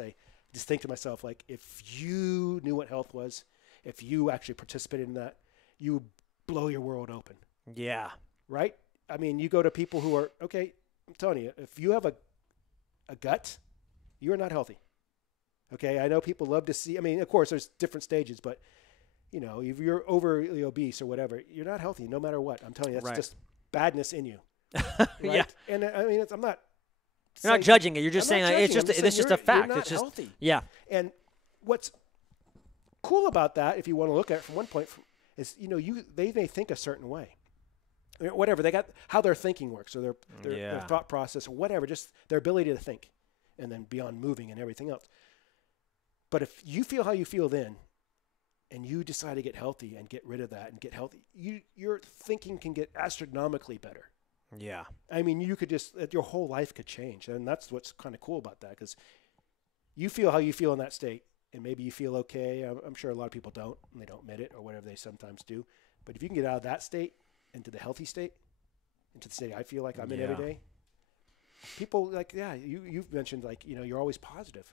think to myself, like, if you knew what health was, if you actually participated in that, you would blow your world open. Yeah. Right? I mean, you go to people who are, okay, I'm telling you, if you have a gut, you are not healthy. Okay? I know people love to see, I mean, of course, there's different stages, but, you know, if you're overly obese or whatever, you're not healthy no matter what. I'm telling you, that's just badness in you. Right? Yeah. And I mean, I'm not. You're not judging it. You're just saying, like, it's just a fact. You're not it's just healthy. Yeah. And what's cool about that, if you want to look at it from one point, is, you know, they may think a certain way. Whatever, they got how their thinking works, or their thought process, or whatever, just their ability to think, and then beyond moving and everything else. But if you feel how you feel then, and you decide to get healthy and get rid of that and get healthy, your thinking can get astronomically better. Yeah. I mean, you could your whole life could change. And that's what's kind of cool about that, because you feel how you feel in that state, and maybe you feel okay. I'm sure a lot of people don't, and they don't admit it or whatever they sometimes do. But if you can get out of that state into the healthy state, into the state I feel like I'm in every day, people like, you've mentioned, like, you know, you're always positive.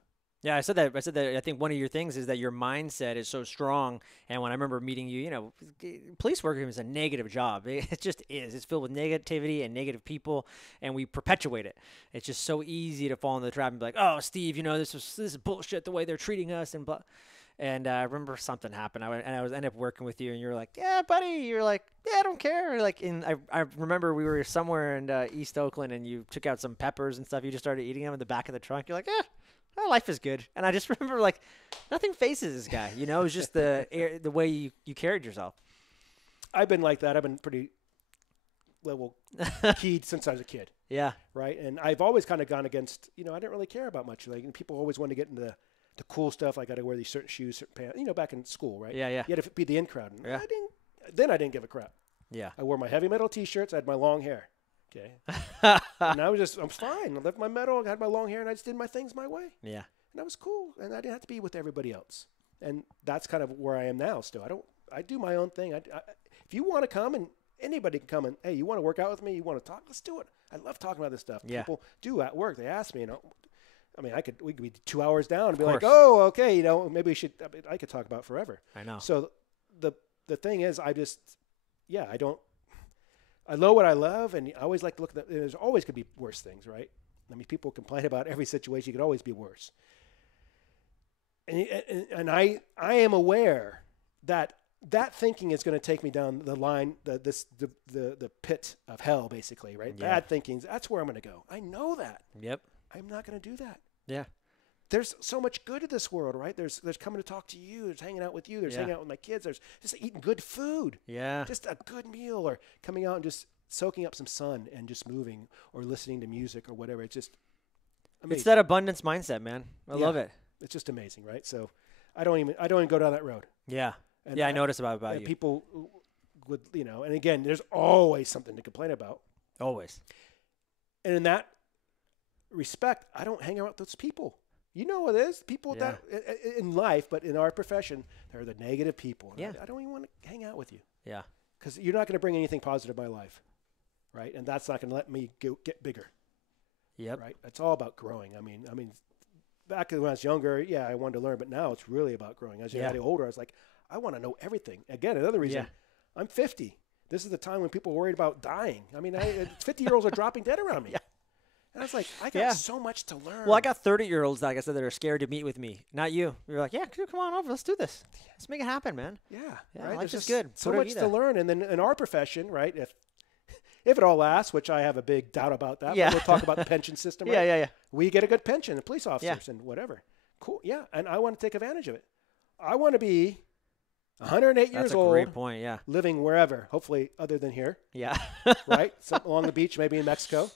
Yeah, I said that. I think one of your things is that your mindset is so strong. And when I remember meeting you, you know, police work is a negative job. It just is. It's filled with negativity and negative people, and we perpetuate it. It's just so easy to fall into the trap and be like, "Oh, Steve, you know, this is bullshit the way they're treating us," and blah. And I remember something happened. I ended up working with you, and you were like, "Yeah, buddy." You're like, "Yeah, I don't care." Like, I remember we were somewhere in East Oakland, and you took out some peppers and stuff. You just started eating them in the back of the trunk. You're like, "Yeah. Oh, life is good." And I just remember, like, nothing faces this guy. You know, it was just the way you carried yourself. I've been like that. I've been pretty level keyed since I was a kid. Yeah. Right. And I've always kind of gone against, you know, I didn't really care about much. Like, people always wanted to get into the cool stuff. I got to wear these certain shoes, certain pants, you know, back in school, right? Yeah, yeah. You had to be the in crowd. And yeah. I didn't give a crap. Yeah. I wore my heavy metal T-shirts. I had my long hair. Okay. And I'm fine. I left my metal. I had my long hair, and I just did my things my way. Yeah. And I was cool, and I didn't have to be with everybody else. And that's kind of where I am now. Still, I do my own thing. If you want to come, and anybody can come, and hey, you want to work out with me? You want to talk? Let's do it. I love talking about this stuff. Yeah. People do at work. They ask me, you know. I mean, we could be 2 hours down and be like, oh, okay, you know, maybe we should. I could talk about it forever. I know. So the thing is, I know what I love, and I always like to look at there's always could be worse things, right? I mean, people complain about every situation. You could always be worse. And I am aware that thinking is going to take me down the line, the pit of hell, basically, right? Yeah. Bad thinking, that's where I'm going to go. I know that. Yep. I'm not going to do that. Yeah. There's so much good in this world, right? There's coming to talk to you. There's hanging out with you. There's hanging out with my kids. There's just eating good food. Yeah. Just a good meal, or coming out and just soaking up some sun and just moving, or listening to music or whatever. It's just amazing. It's that abundance mindset, man. I love it. It's just amazing, right? So I don't even go down that road. Yeah. And I notice about you. People would, you know, and again, there's always something to complain about. Always. And in that respect, I don't hang around with those people. You know what it is? People that in life, but in our profession, they're the negative people. And I don't even want to hang out with you. Yeah. Because you're not going to bring anything positive to my life, right? And that's not going to let me get bigger. Yep. Right? It's all about growing. I mean, back when I was younger, I wanted to learn, but now it's really about growing. As you get older, I was like, I want to know everything. Again, another reason, I'm 50. This is the time when people are worried about dying. I mean, 50-year-olds are dropping dead around me. Yeah. And I was like, I got so much to learn. Well, I got 30-year-olds, like I said, that are scared to meet with me. Not you. You're like, come on over. Let's do this. Let's make it happen, man. Yeah. Right? Life is good. So much to learn. And then in our profession, right, if it all lasts, which I have a big doubt about that, but we'll talk about the pension system, right? Yeah. We get a good pension, the police officers and whatever. Cool. Yeah. And I want to take advantage of it. I want to be 108 years old. That's a great point, yeah. Living wherever, hopefully other than here. Yeah. Right? Along the beach, maybe in Mexico.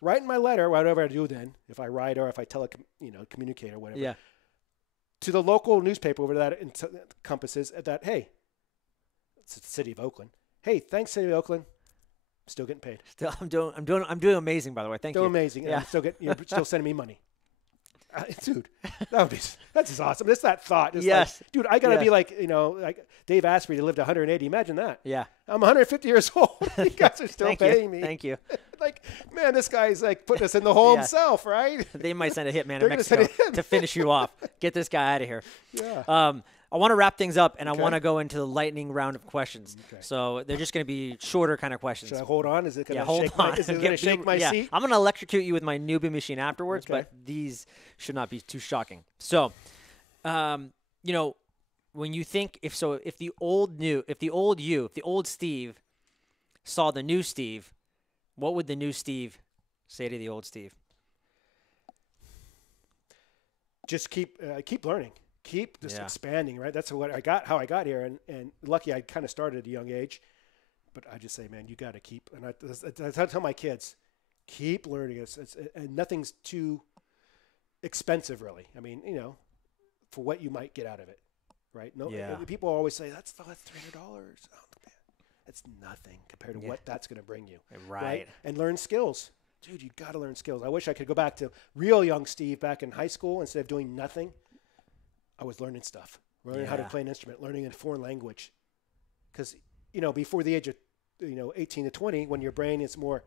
Write in my letter, whatever I do then, if I write or if I communicate or whatever, to the local newspaper over that encompasses that, hey, it's the city of Oakland. Hey, thanks, city of Oakland. I'm still getting paid. I'm doing amazing, by the way. Thank you. Still amazing. Yeah. You're still sending me money. Dude, that's just awesome. It's that thought. It's yes. Like, dude, I got to be like, like Dave Asprey to live to 180. Imagine that. Yeah. I'm 150 years old. You guys are still paying me. Thank you. Like, man, this guy's like putting us in the hole himself, right? They might send a hitman to Mexico to finish you off. Get this guy out of here. Yeah. I want to wrap things up, and I want to go into the lightning round of questions. Okay. So they're just going to be shorter kind of questions. Should I hold on? Is it going to shake my seat? I'm going to electrocute you with my newbie machine afterwards, but these should not be too shocking. So, when you think if the old Steve saw the new Steve, what would the new Steve say to the old Steve? Just keep learning. Keep just expanding, right? That's how I got here, and lucky I kind of started at a young age. But I just say, man, you got to keep. And I tell my kids, keep learning. And nothing's too expensive, really. I mean, for what you might get out of it, right? No, people always say that's $300. Oh, man, it's nothing compared to what that's going to bring you, right? And learn skills, dude. You got to learn skills. I wish I could go back to real young Steve back in high school instead of doing nothing. I was learning stuff, learning how to play an instrument, learning a foreign language. Because, before the age of, 18 to 20, when your brain is more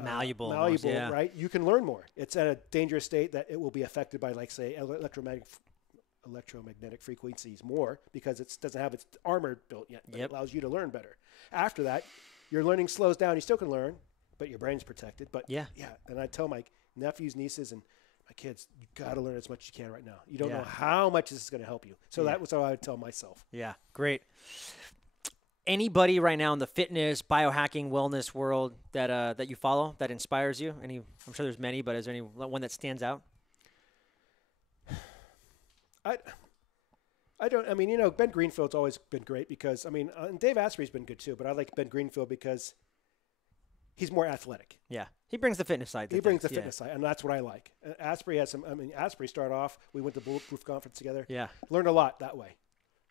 malleable, right? You can learn more. It's at a dangerous state that it will be affected by, like, say, electromagnetic frequencies more because it doesn't have its armor built yet. But it allows you to learn better. After that, your learning slows down. You still can learn, but your brain's protected. But, and I tell my nephews, nieces, and my kids, you got to learn as much as you can right now. You don't know how much this is going to help you. So that was how I would tell myself. Yeah, great. Anybody right now in the fitness, biohacking, wellness world that you follow that inspires you? I'm sure there's many, but is there any one that stands out? I don't. I mean, Ben Greenfield's always been great because and Dave Asprey's been good too. But I like Ben Greenfield because he's more athletic. Yeah. He brings the fitness side. He brings the fitness side, and that's what I like. Asprey has Asprey started off, we went to Bulletproof Conference together. Yeah. Learned a lot that way,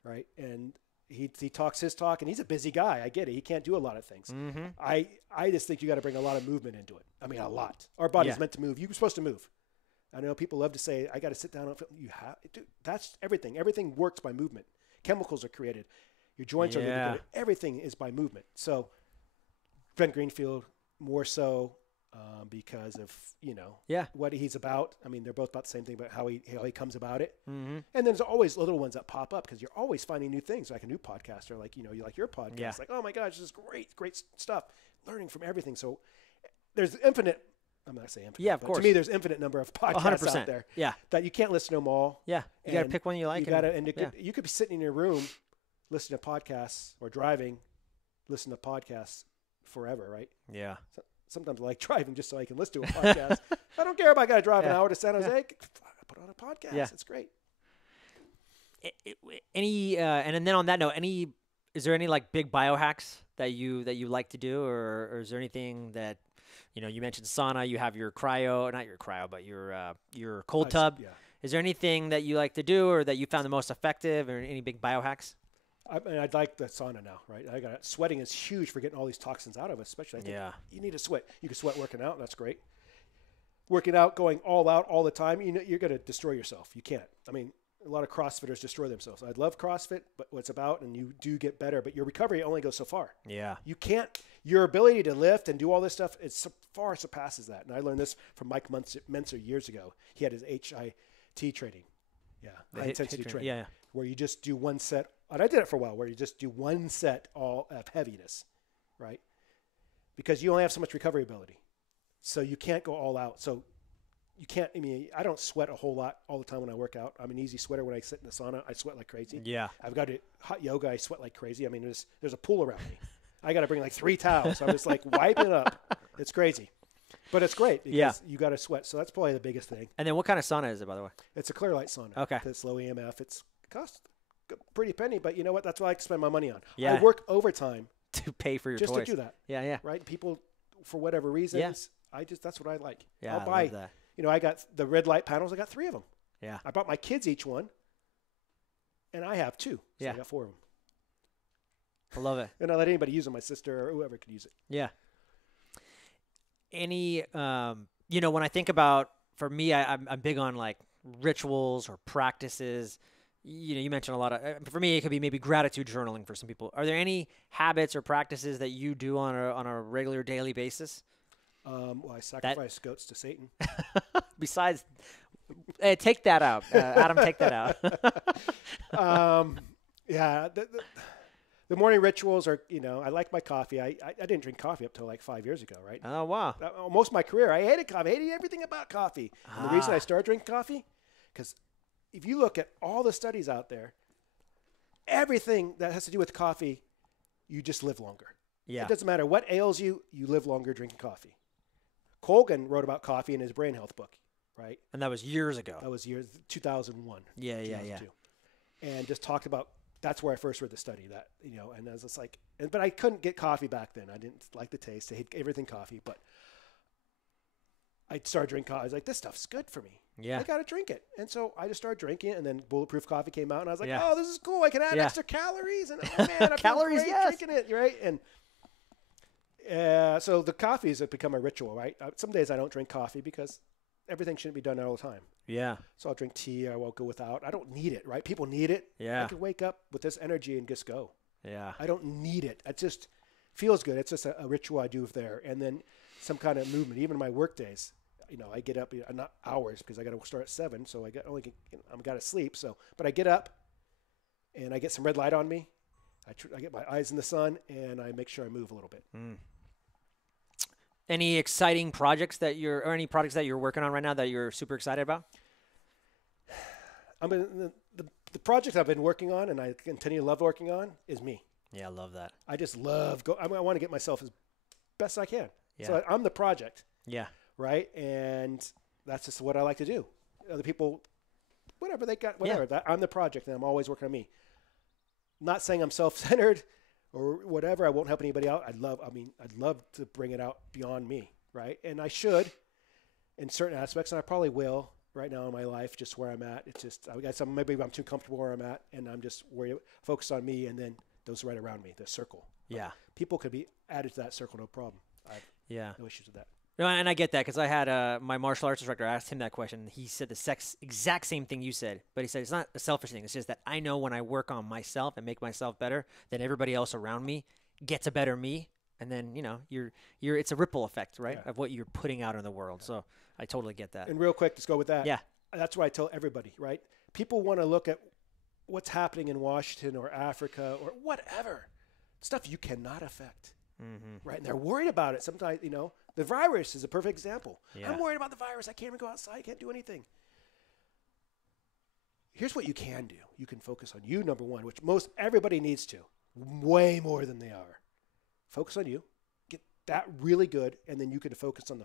right? And he talks his talk, and he's a busy guy. I get it. He can't do a lot of things. Mm-hmm. I just think you got to bring a lot of movement into it. I mean, a lot. Our body's meant to move. You're supposed to move. I know people love to say, I got to sit down. You have, dude, that's everything. Everything works by movement. Chemicals are created. Your joints are created. Everything is by movement. So Ben Greenfield, more so because of what he's about. I mean, they're both about the same thing, but how he comes about it. Mm-hmm. And there's always little ones that pop up because you're always finding new things. Like a new podcaster, like you like your podcast. Yeah. Like, oh my gosh, this is great stuff. Learning from everything. So there's infinite. I'm not saying infinite. Yeah, of course. To me, there's infinite number of podcasts 100%. out there. Yeah. That you can't listen to them all. Yeah. You got to pick one you like. You could be sitting in your room, listening to podcasts, or driving, listening to podcasts forever, right? Yeah. Sometimes I like driving just so I can listen to a podcast. I don't care if I got to drive an hour to San Jose. Put on a podcast. Yeah. It's great. And then on that note, is there any like big biohacks that you like to do, or is there anything that you mentioned sauna, you have your your cold tub. Yeah. Is there anything that you like to do or that you found the most effective, or any big biohacks? I'd like the sauna now, right? Sweating is huge for getting all these toxins out of us, especially. I think you need to sweat. You can sweat working out, and that's great. Working out, going all out all the time, you're going to destroy yourself. You can't. I mean, a lot of CrossFitters destroy themselves. I love CrossFit, but what's about, and you do get better, but your recovery only goes so far. Yeah. You can't. Your ability to lift and do all this stuff, it far surpasses that. And I learned this from Mike Mentzer years ago. He had his HIT training. Yeah, high-intensity training. Yeah. Where you just do one set. And I did it for a while, where you just do one set all of heaviness, right? Because you only have so much recovery ability. So you can't go all out. So you can't, I don't sweat a whole lot all the time when I work out. I'm an easy sweater. When I sit in the sauna, I sweat like crazy. Yeah. I've got hot yoga. I sweat like crazy. I mean, there's a pool around me. I got to bring like 3 towels. I'm just like wiping it up. It's crazy. But it's great because you got to sweat. So that's probably the biggest thing. And then what kind of sauna is it, by the way? It's a clear light sauna. Okay. It's low EMF. It costs a pretty penny, but you know what? That's what I like to spend my money on. Yeah. I work overtime. To pay for your just toys. to do that. Yeah. Right? People, for whatever reasons, that's what I like. Yeah, I'll buy, love that. I got the red light panels. I got 3 of them. Yeah. I bought my kids each one, and I have 2. So I got 4 of them. I love it. And I let anybody use them. My sister or whoever could use it. Yeah. Any, when I think about for me, I'm big on like rituals or practices. You mentioned a lot of, for me, it could be maybe gratitude journaling for some people. Are there any habits or practices that you do on a regular daily basis? Well, I sacrifice goats to Satan. Besides, take that out. Adam, take that out. Yeah. The morning rituals are, I like my coffee. I didn't drink coffee up till like 5 years ago, right? Oh, wow. Most of my career, I hated coffee. I hated everything about coffee. And the reason I started drinking coffee, because if you look at all the studies out there, everything that has to do with coffee, you just live longer. Yeah. It doesn't matter what ails you, you live longer drinking coffee. Colgan wrote about coffee in his brain health book, right? And that was years ago. That was 2001. Yeah. And just talked about, that's where I first read the study that, and I was just like, but I couldn't get coffee back then. I didn't like the taste. I hate everything coffee, but I started drinking coffee. I was like, this stuff's good for me. Yeah. I got to drink it. And so I just started drinking it, and then Bulletproof Coffee came out, and I was like, oh, this is cool. I can add extra calories. And oh, man, I calories, feel great drinking it, right? And so the coffees have become a ritual, right? Some days I don't drink coffee because everything shouldn't be done all the time. Yeah. So I'll drink tea. I won't go without. I don't need it, right? People need it. Yeah. I can wake up with this energy and just go. Yeah. I don't need it. It just feels good. It's just a ritual I do there. And then some kind of movement. Even my work days, I get up, not hours because I got to start at 7. So I'm got to sleep. But I get up and I get some red light on me. I get my eyes in the sun and I make sure I move a little bit. Mm. Any exciting projects or any projects that you're working on right now that you're super excited about? I mean, the project I've been working on and I continue to love working on is me. Yeah, I love that. I just love I want to get myself as best I can. Yeah. So I'm the project. Yeah. Right. And that's just what I like to do. Other people, whatever they got, whatever. Yeah. I'm the project and I'm always working on me. Not saying I'm self-centered or whatever. I won't help anybody out. I'd love to bring it out beyond me. Right. And I should in certain aspects, and I probably will right now in my life, just where I'm at. It's just, maybe I'm too comfortable where I'm at and I'm just focused on me and then those right around me, the circle. Yeah. People could be added to that circle, no problem. I have no issues with that. No, and I get that because I had my martial arts instructor. I asked him that question. He said the exact same thing you said, but he said it's not a selfish thing. It's just that I know when I work on myself and make myself better, then everybody else around me gets a better me, and then it's a ripple effect, right, of what you're putting out in the world. Yeah. So I totally get that. And real quick, just go with that. Yeah, that's what I tell everybody. Right, people want to look at what's happening in Washington or Africa or whatever stuff you cannot affect. Mm-hmm. Right, and they're worried about it. Sometimes, the virus is a perfect example. Yeah. I'm worried about the virus. I can't even go outside. I can't do anything. Here's what you can do. You can focus on you, number one, which most everybody needs to, way more than they are. Focus on you. Get that really good, and then you can focus on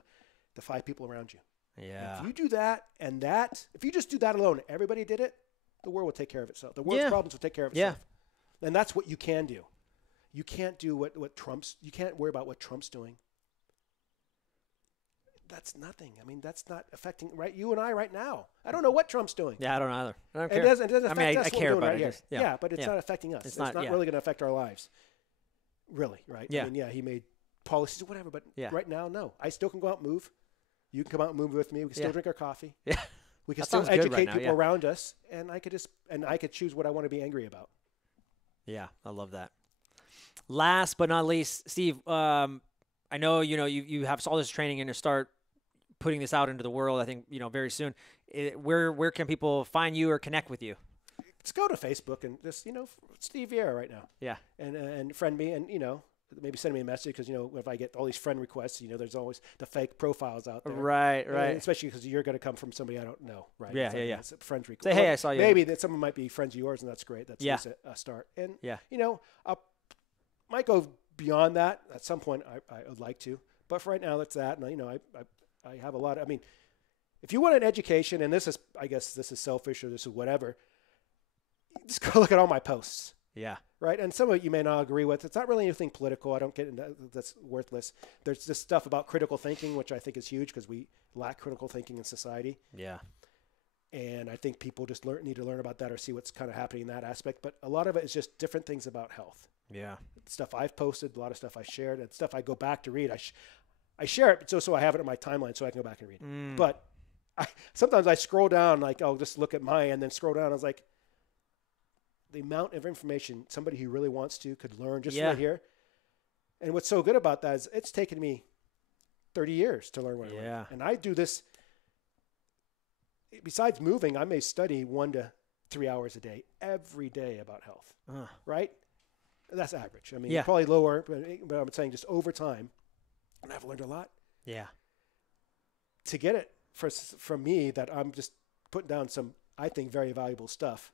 the 5 people around you. Yeah. And if you do that and that, if you just do that alone, everybody did it, the world will take care of itself. The world's problems will take care of itself. Yeah. And that's what you can do. You can't do what you can't worry about what Trump's doing. That's nothing. I mean, that's not affecting you and I right now. I don't know what Trump's doing. Yeah, I don't either. I don't care. It doesn't affect us. I care about it. Right yeah, but it's not affecting us. It's not really going to affect our lives. Really, right? Yeah. I mean, he made policies or whatever, but right now, no. I still can go out and move. You can come out and move with me. We can still drink our coffee. Yeah. We can still educate people around us, and I could choose what I want to be angry about. Yeah, I love that. Last but not least, Steve, I know you have all this training and to start putting this out into the world. I think very soon. Where can people find you or connect with you? Just go to Facebook and just Steve Vierra right now. Yeah, and friend me and maybe send me a message because if I get all these friend requests, there's always the fake profiles out there. Right. And especially because you're going to come from somebody I don't know, right? Yeah. It's a friend request. Say, hey, I saw you. Maybe that someone might be friends of yours, and that's great. That's just a start. And I might go beyond that at some point. I would like to, but for right now, that's that. And I have a lot. I mean, if you want an education, and I guess this is selfish or this is whatever, just go look at all my posts. Yeah. Right. And some of it you may not agree with. It's not really anything political. I don't get into that's worthless. There's this stuff about critical thinking, which I think is huge because we lack critical thinking in society. Yeah. And I think people just need to learn about that or see what's kind of happening in that aspect. But a lot of it is just different things about health. Yeah. Stuff I've posted, a lot of stuff I shared, and stuff I go back to read. I share it so I have it on my timeline so I can go back and read. But sometimes I scroll down, like, I'll just look at mine and then scroll down. I was like, the amount of information somebody who really wants to could learn just right here. And what's so good about that is it's taken me 30 years to learn what I learned. And I do this. Besides moving, I may study 1 to 3 hours a day, every day about health, right? That's average. I mean, probably lower, but I'm saying just over time. And I've learned a lot. Yeah. To get it from me that I'm just putting down some, I think, very valuable stuff.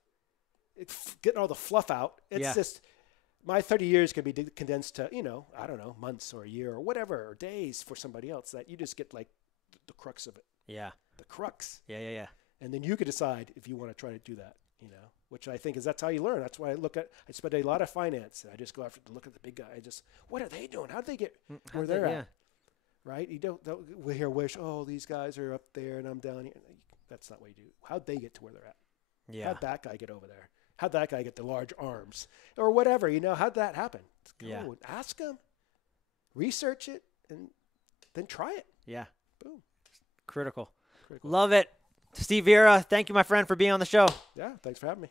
Getting all the fluff out. It's just, my 30 years can be condensed to, I don't know, months or a year or whatever, or days for somebody else that you just get like the crux of it. Yeah. The crux. Yeah. And then you could decide if you want to try to do that, which I think that's how you learn. That's why I spend a lot of finance. And I just go after to look at the big guy. What are they doing? How did they get where they're at? Right? You don't wish, these guys are up there and I'm down here. That's not what you do. How'd they get to where they're at? Yeah. How'd that guy get over there? How'd that guy get the large arms or whatever? How'd that happen? Go ask them, research it, and then try it. Yeah. Boom. Critical. Love it. Steve Vierra, thank you, my friend, for being on the show. Yeah, thanks for having me.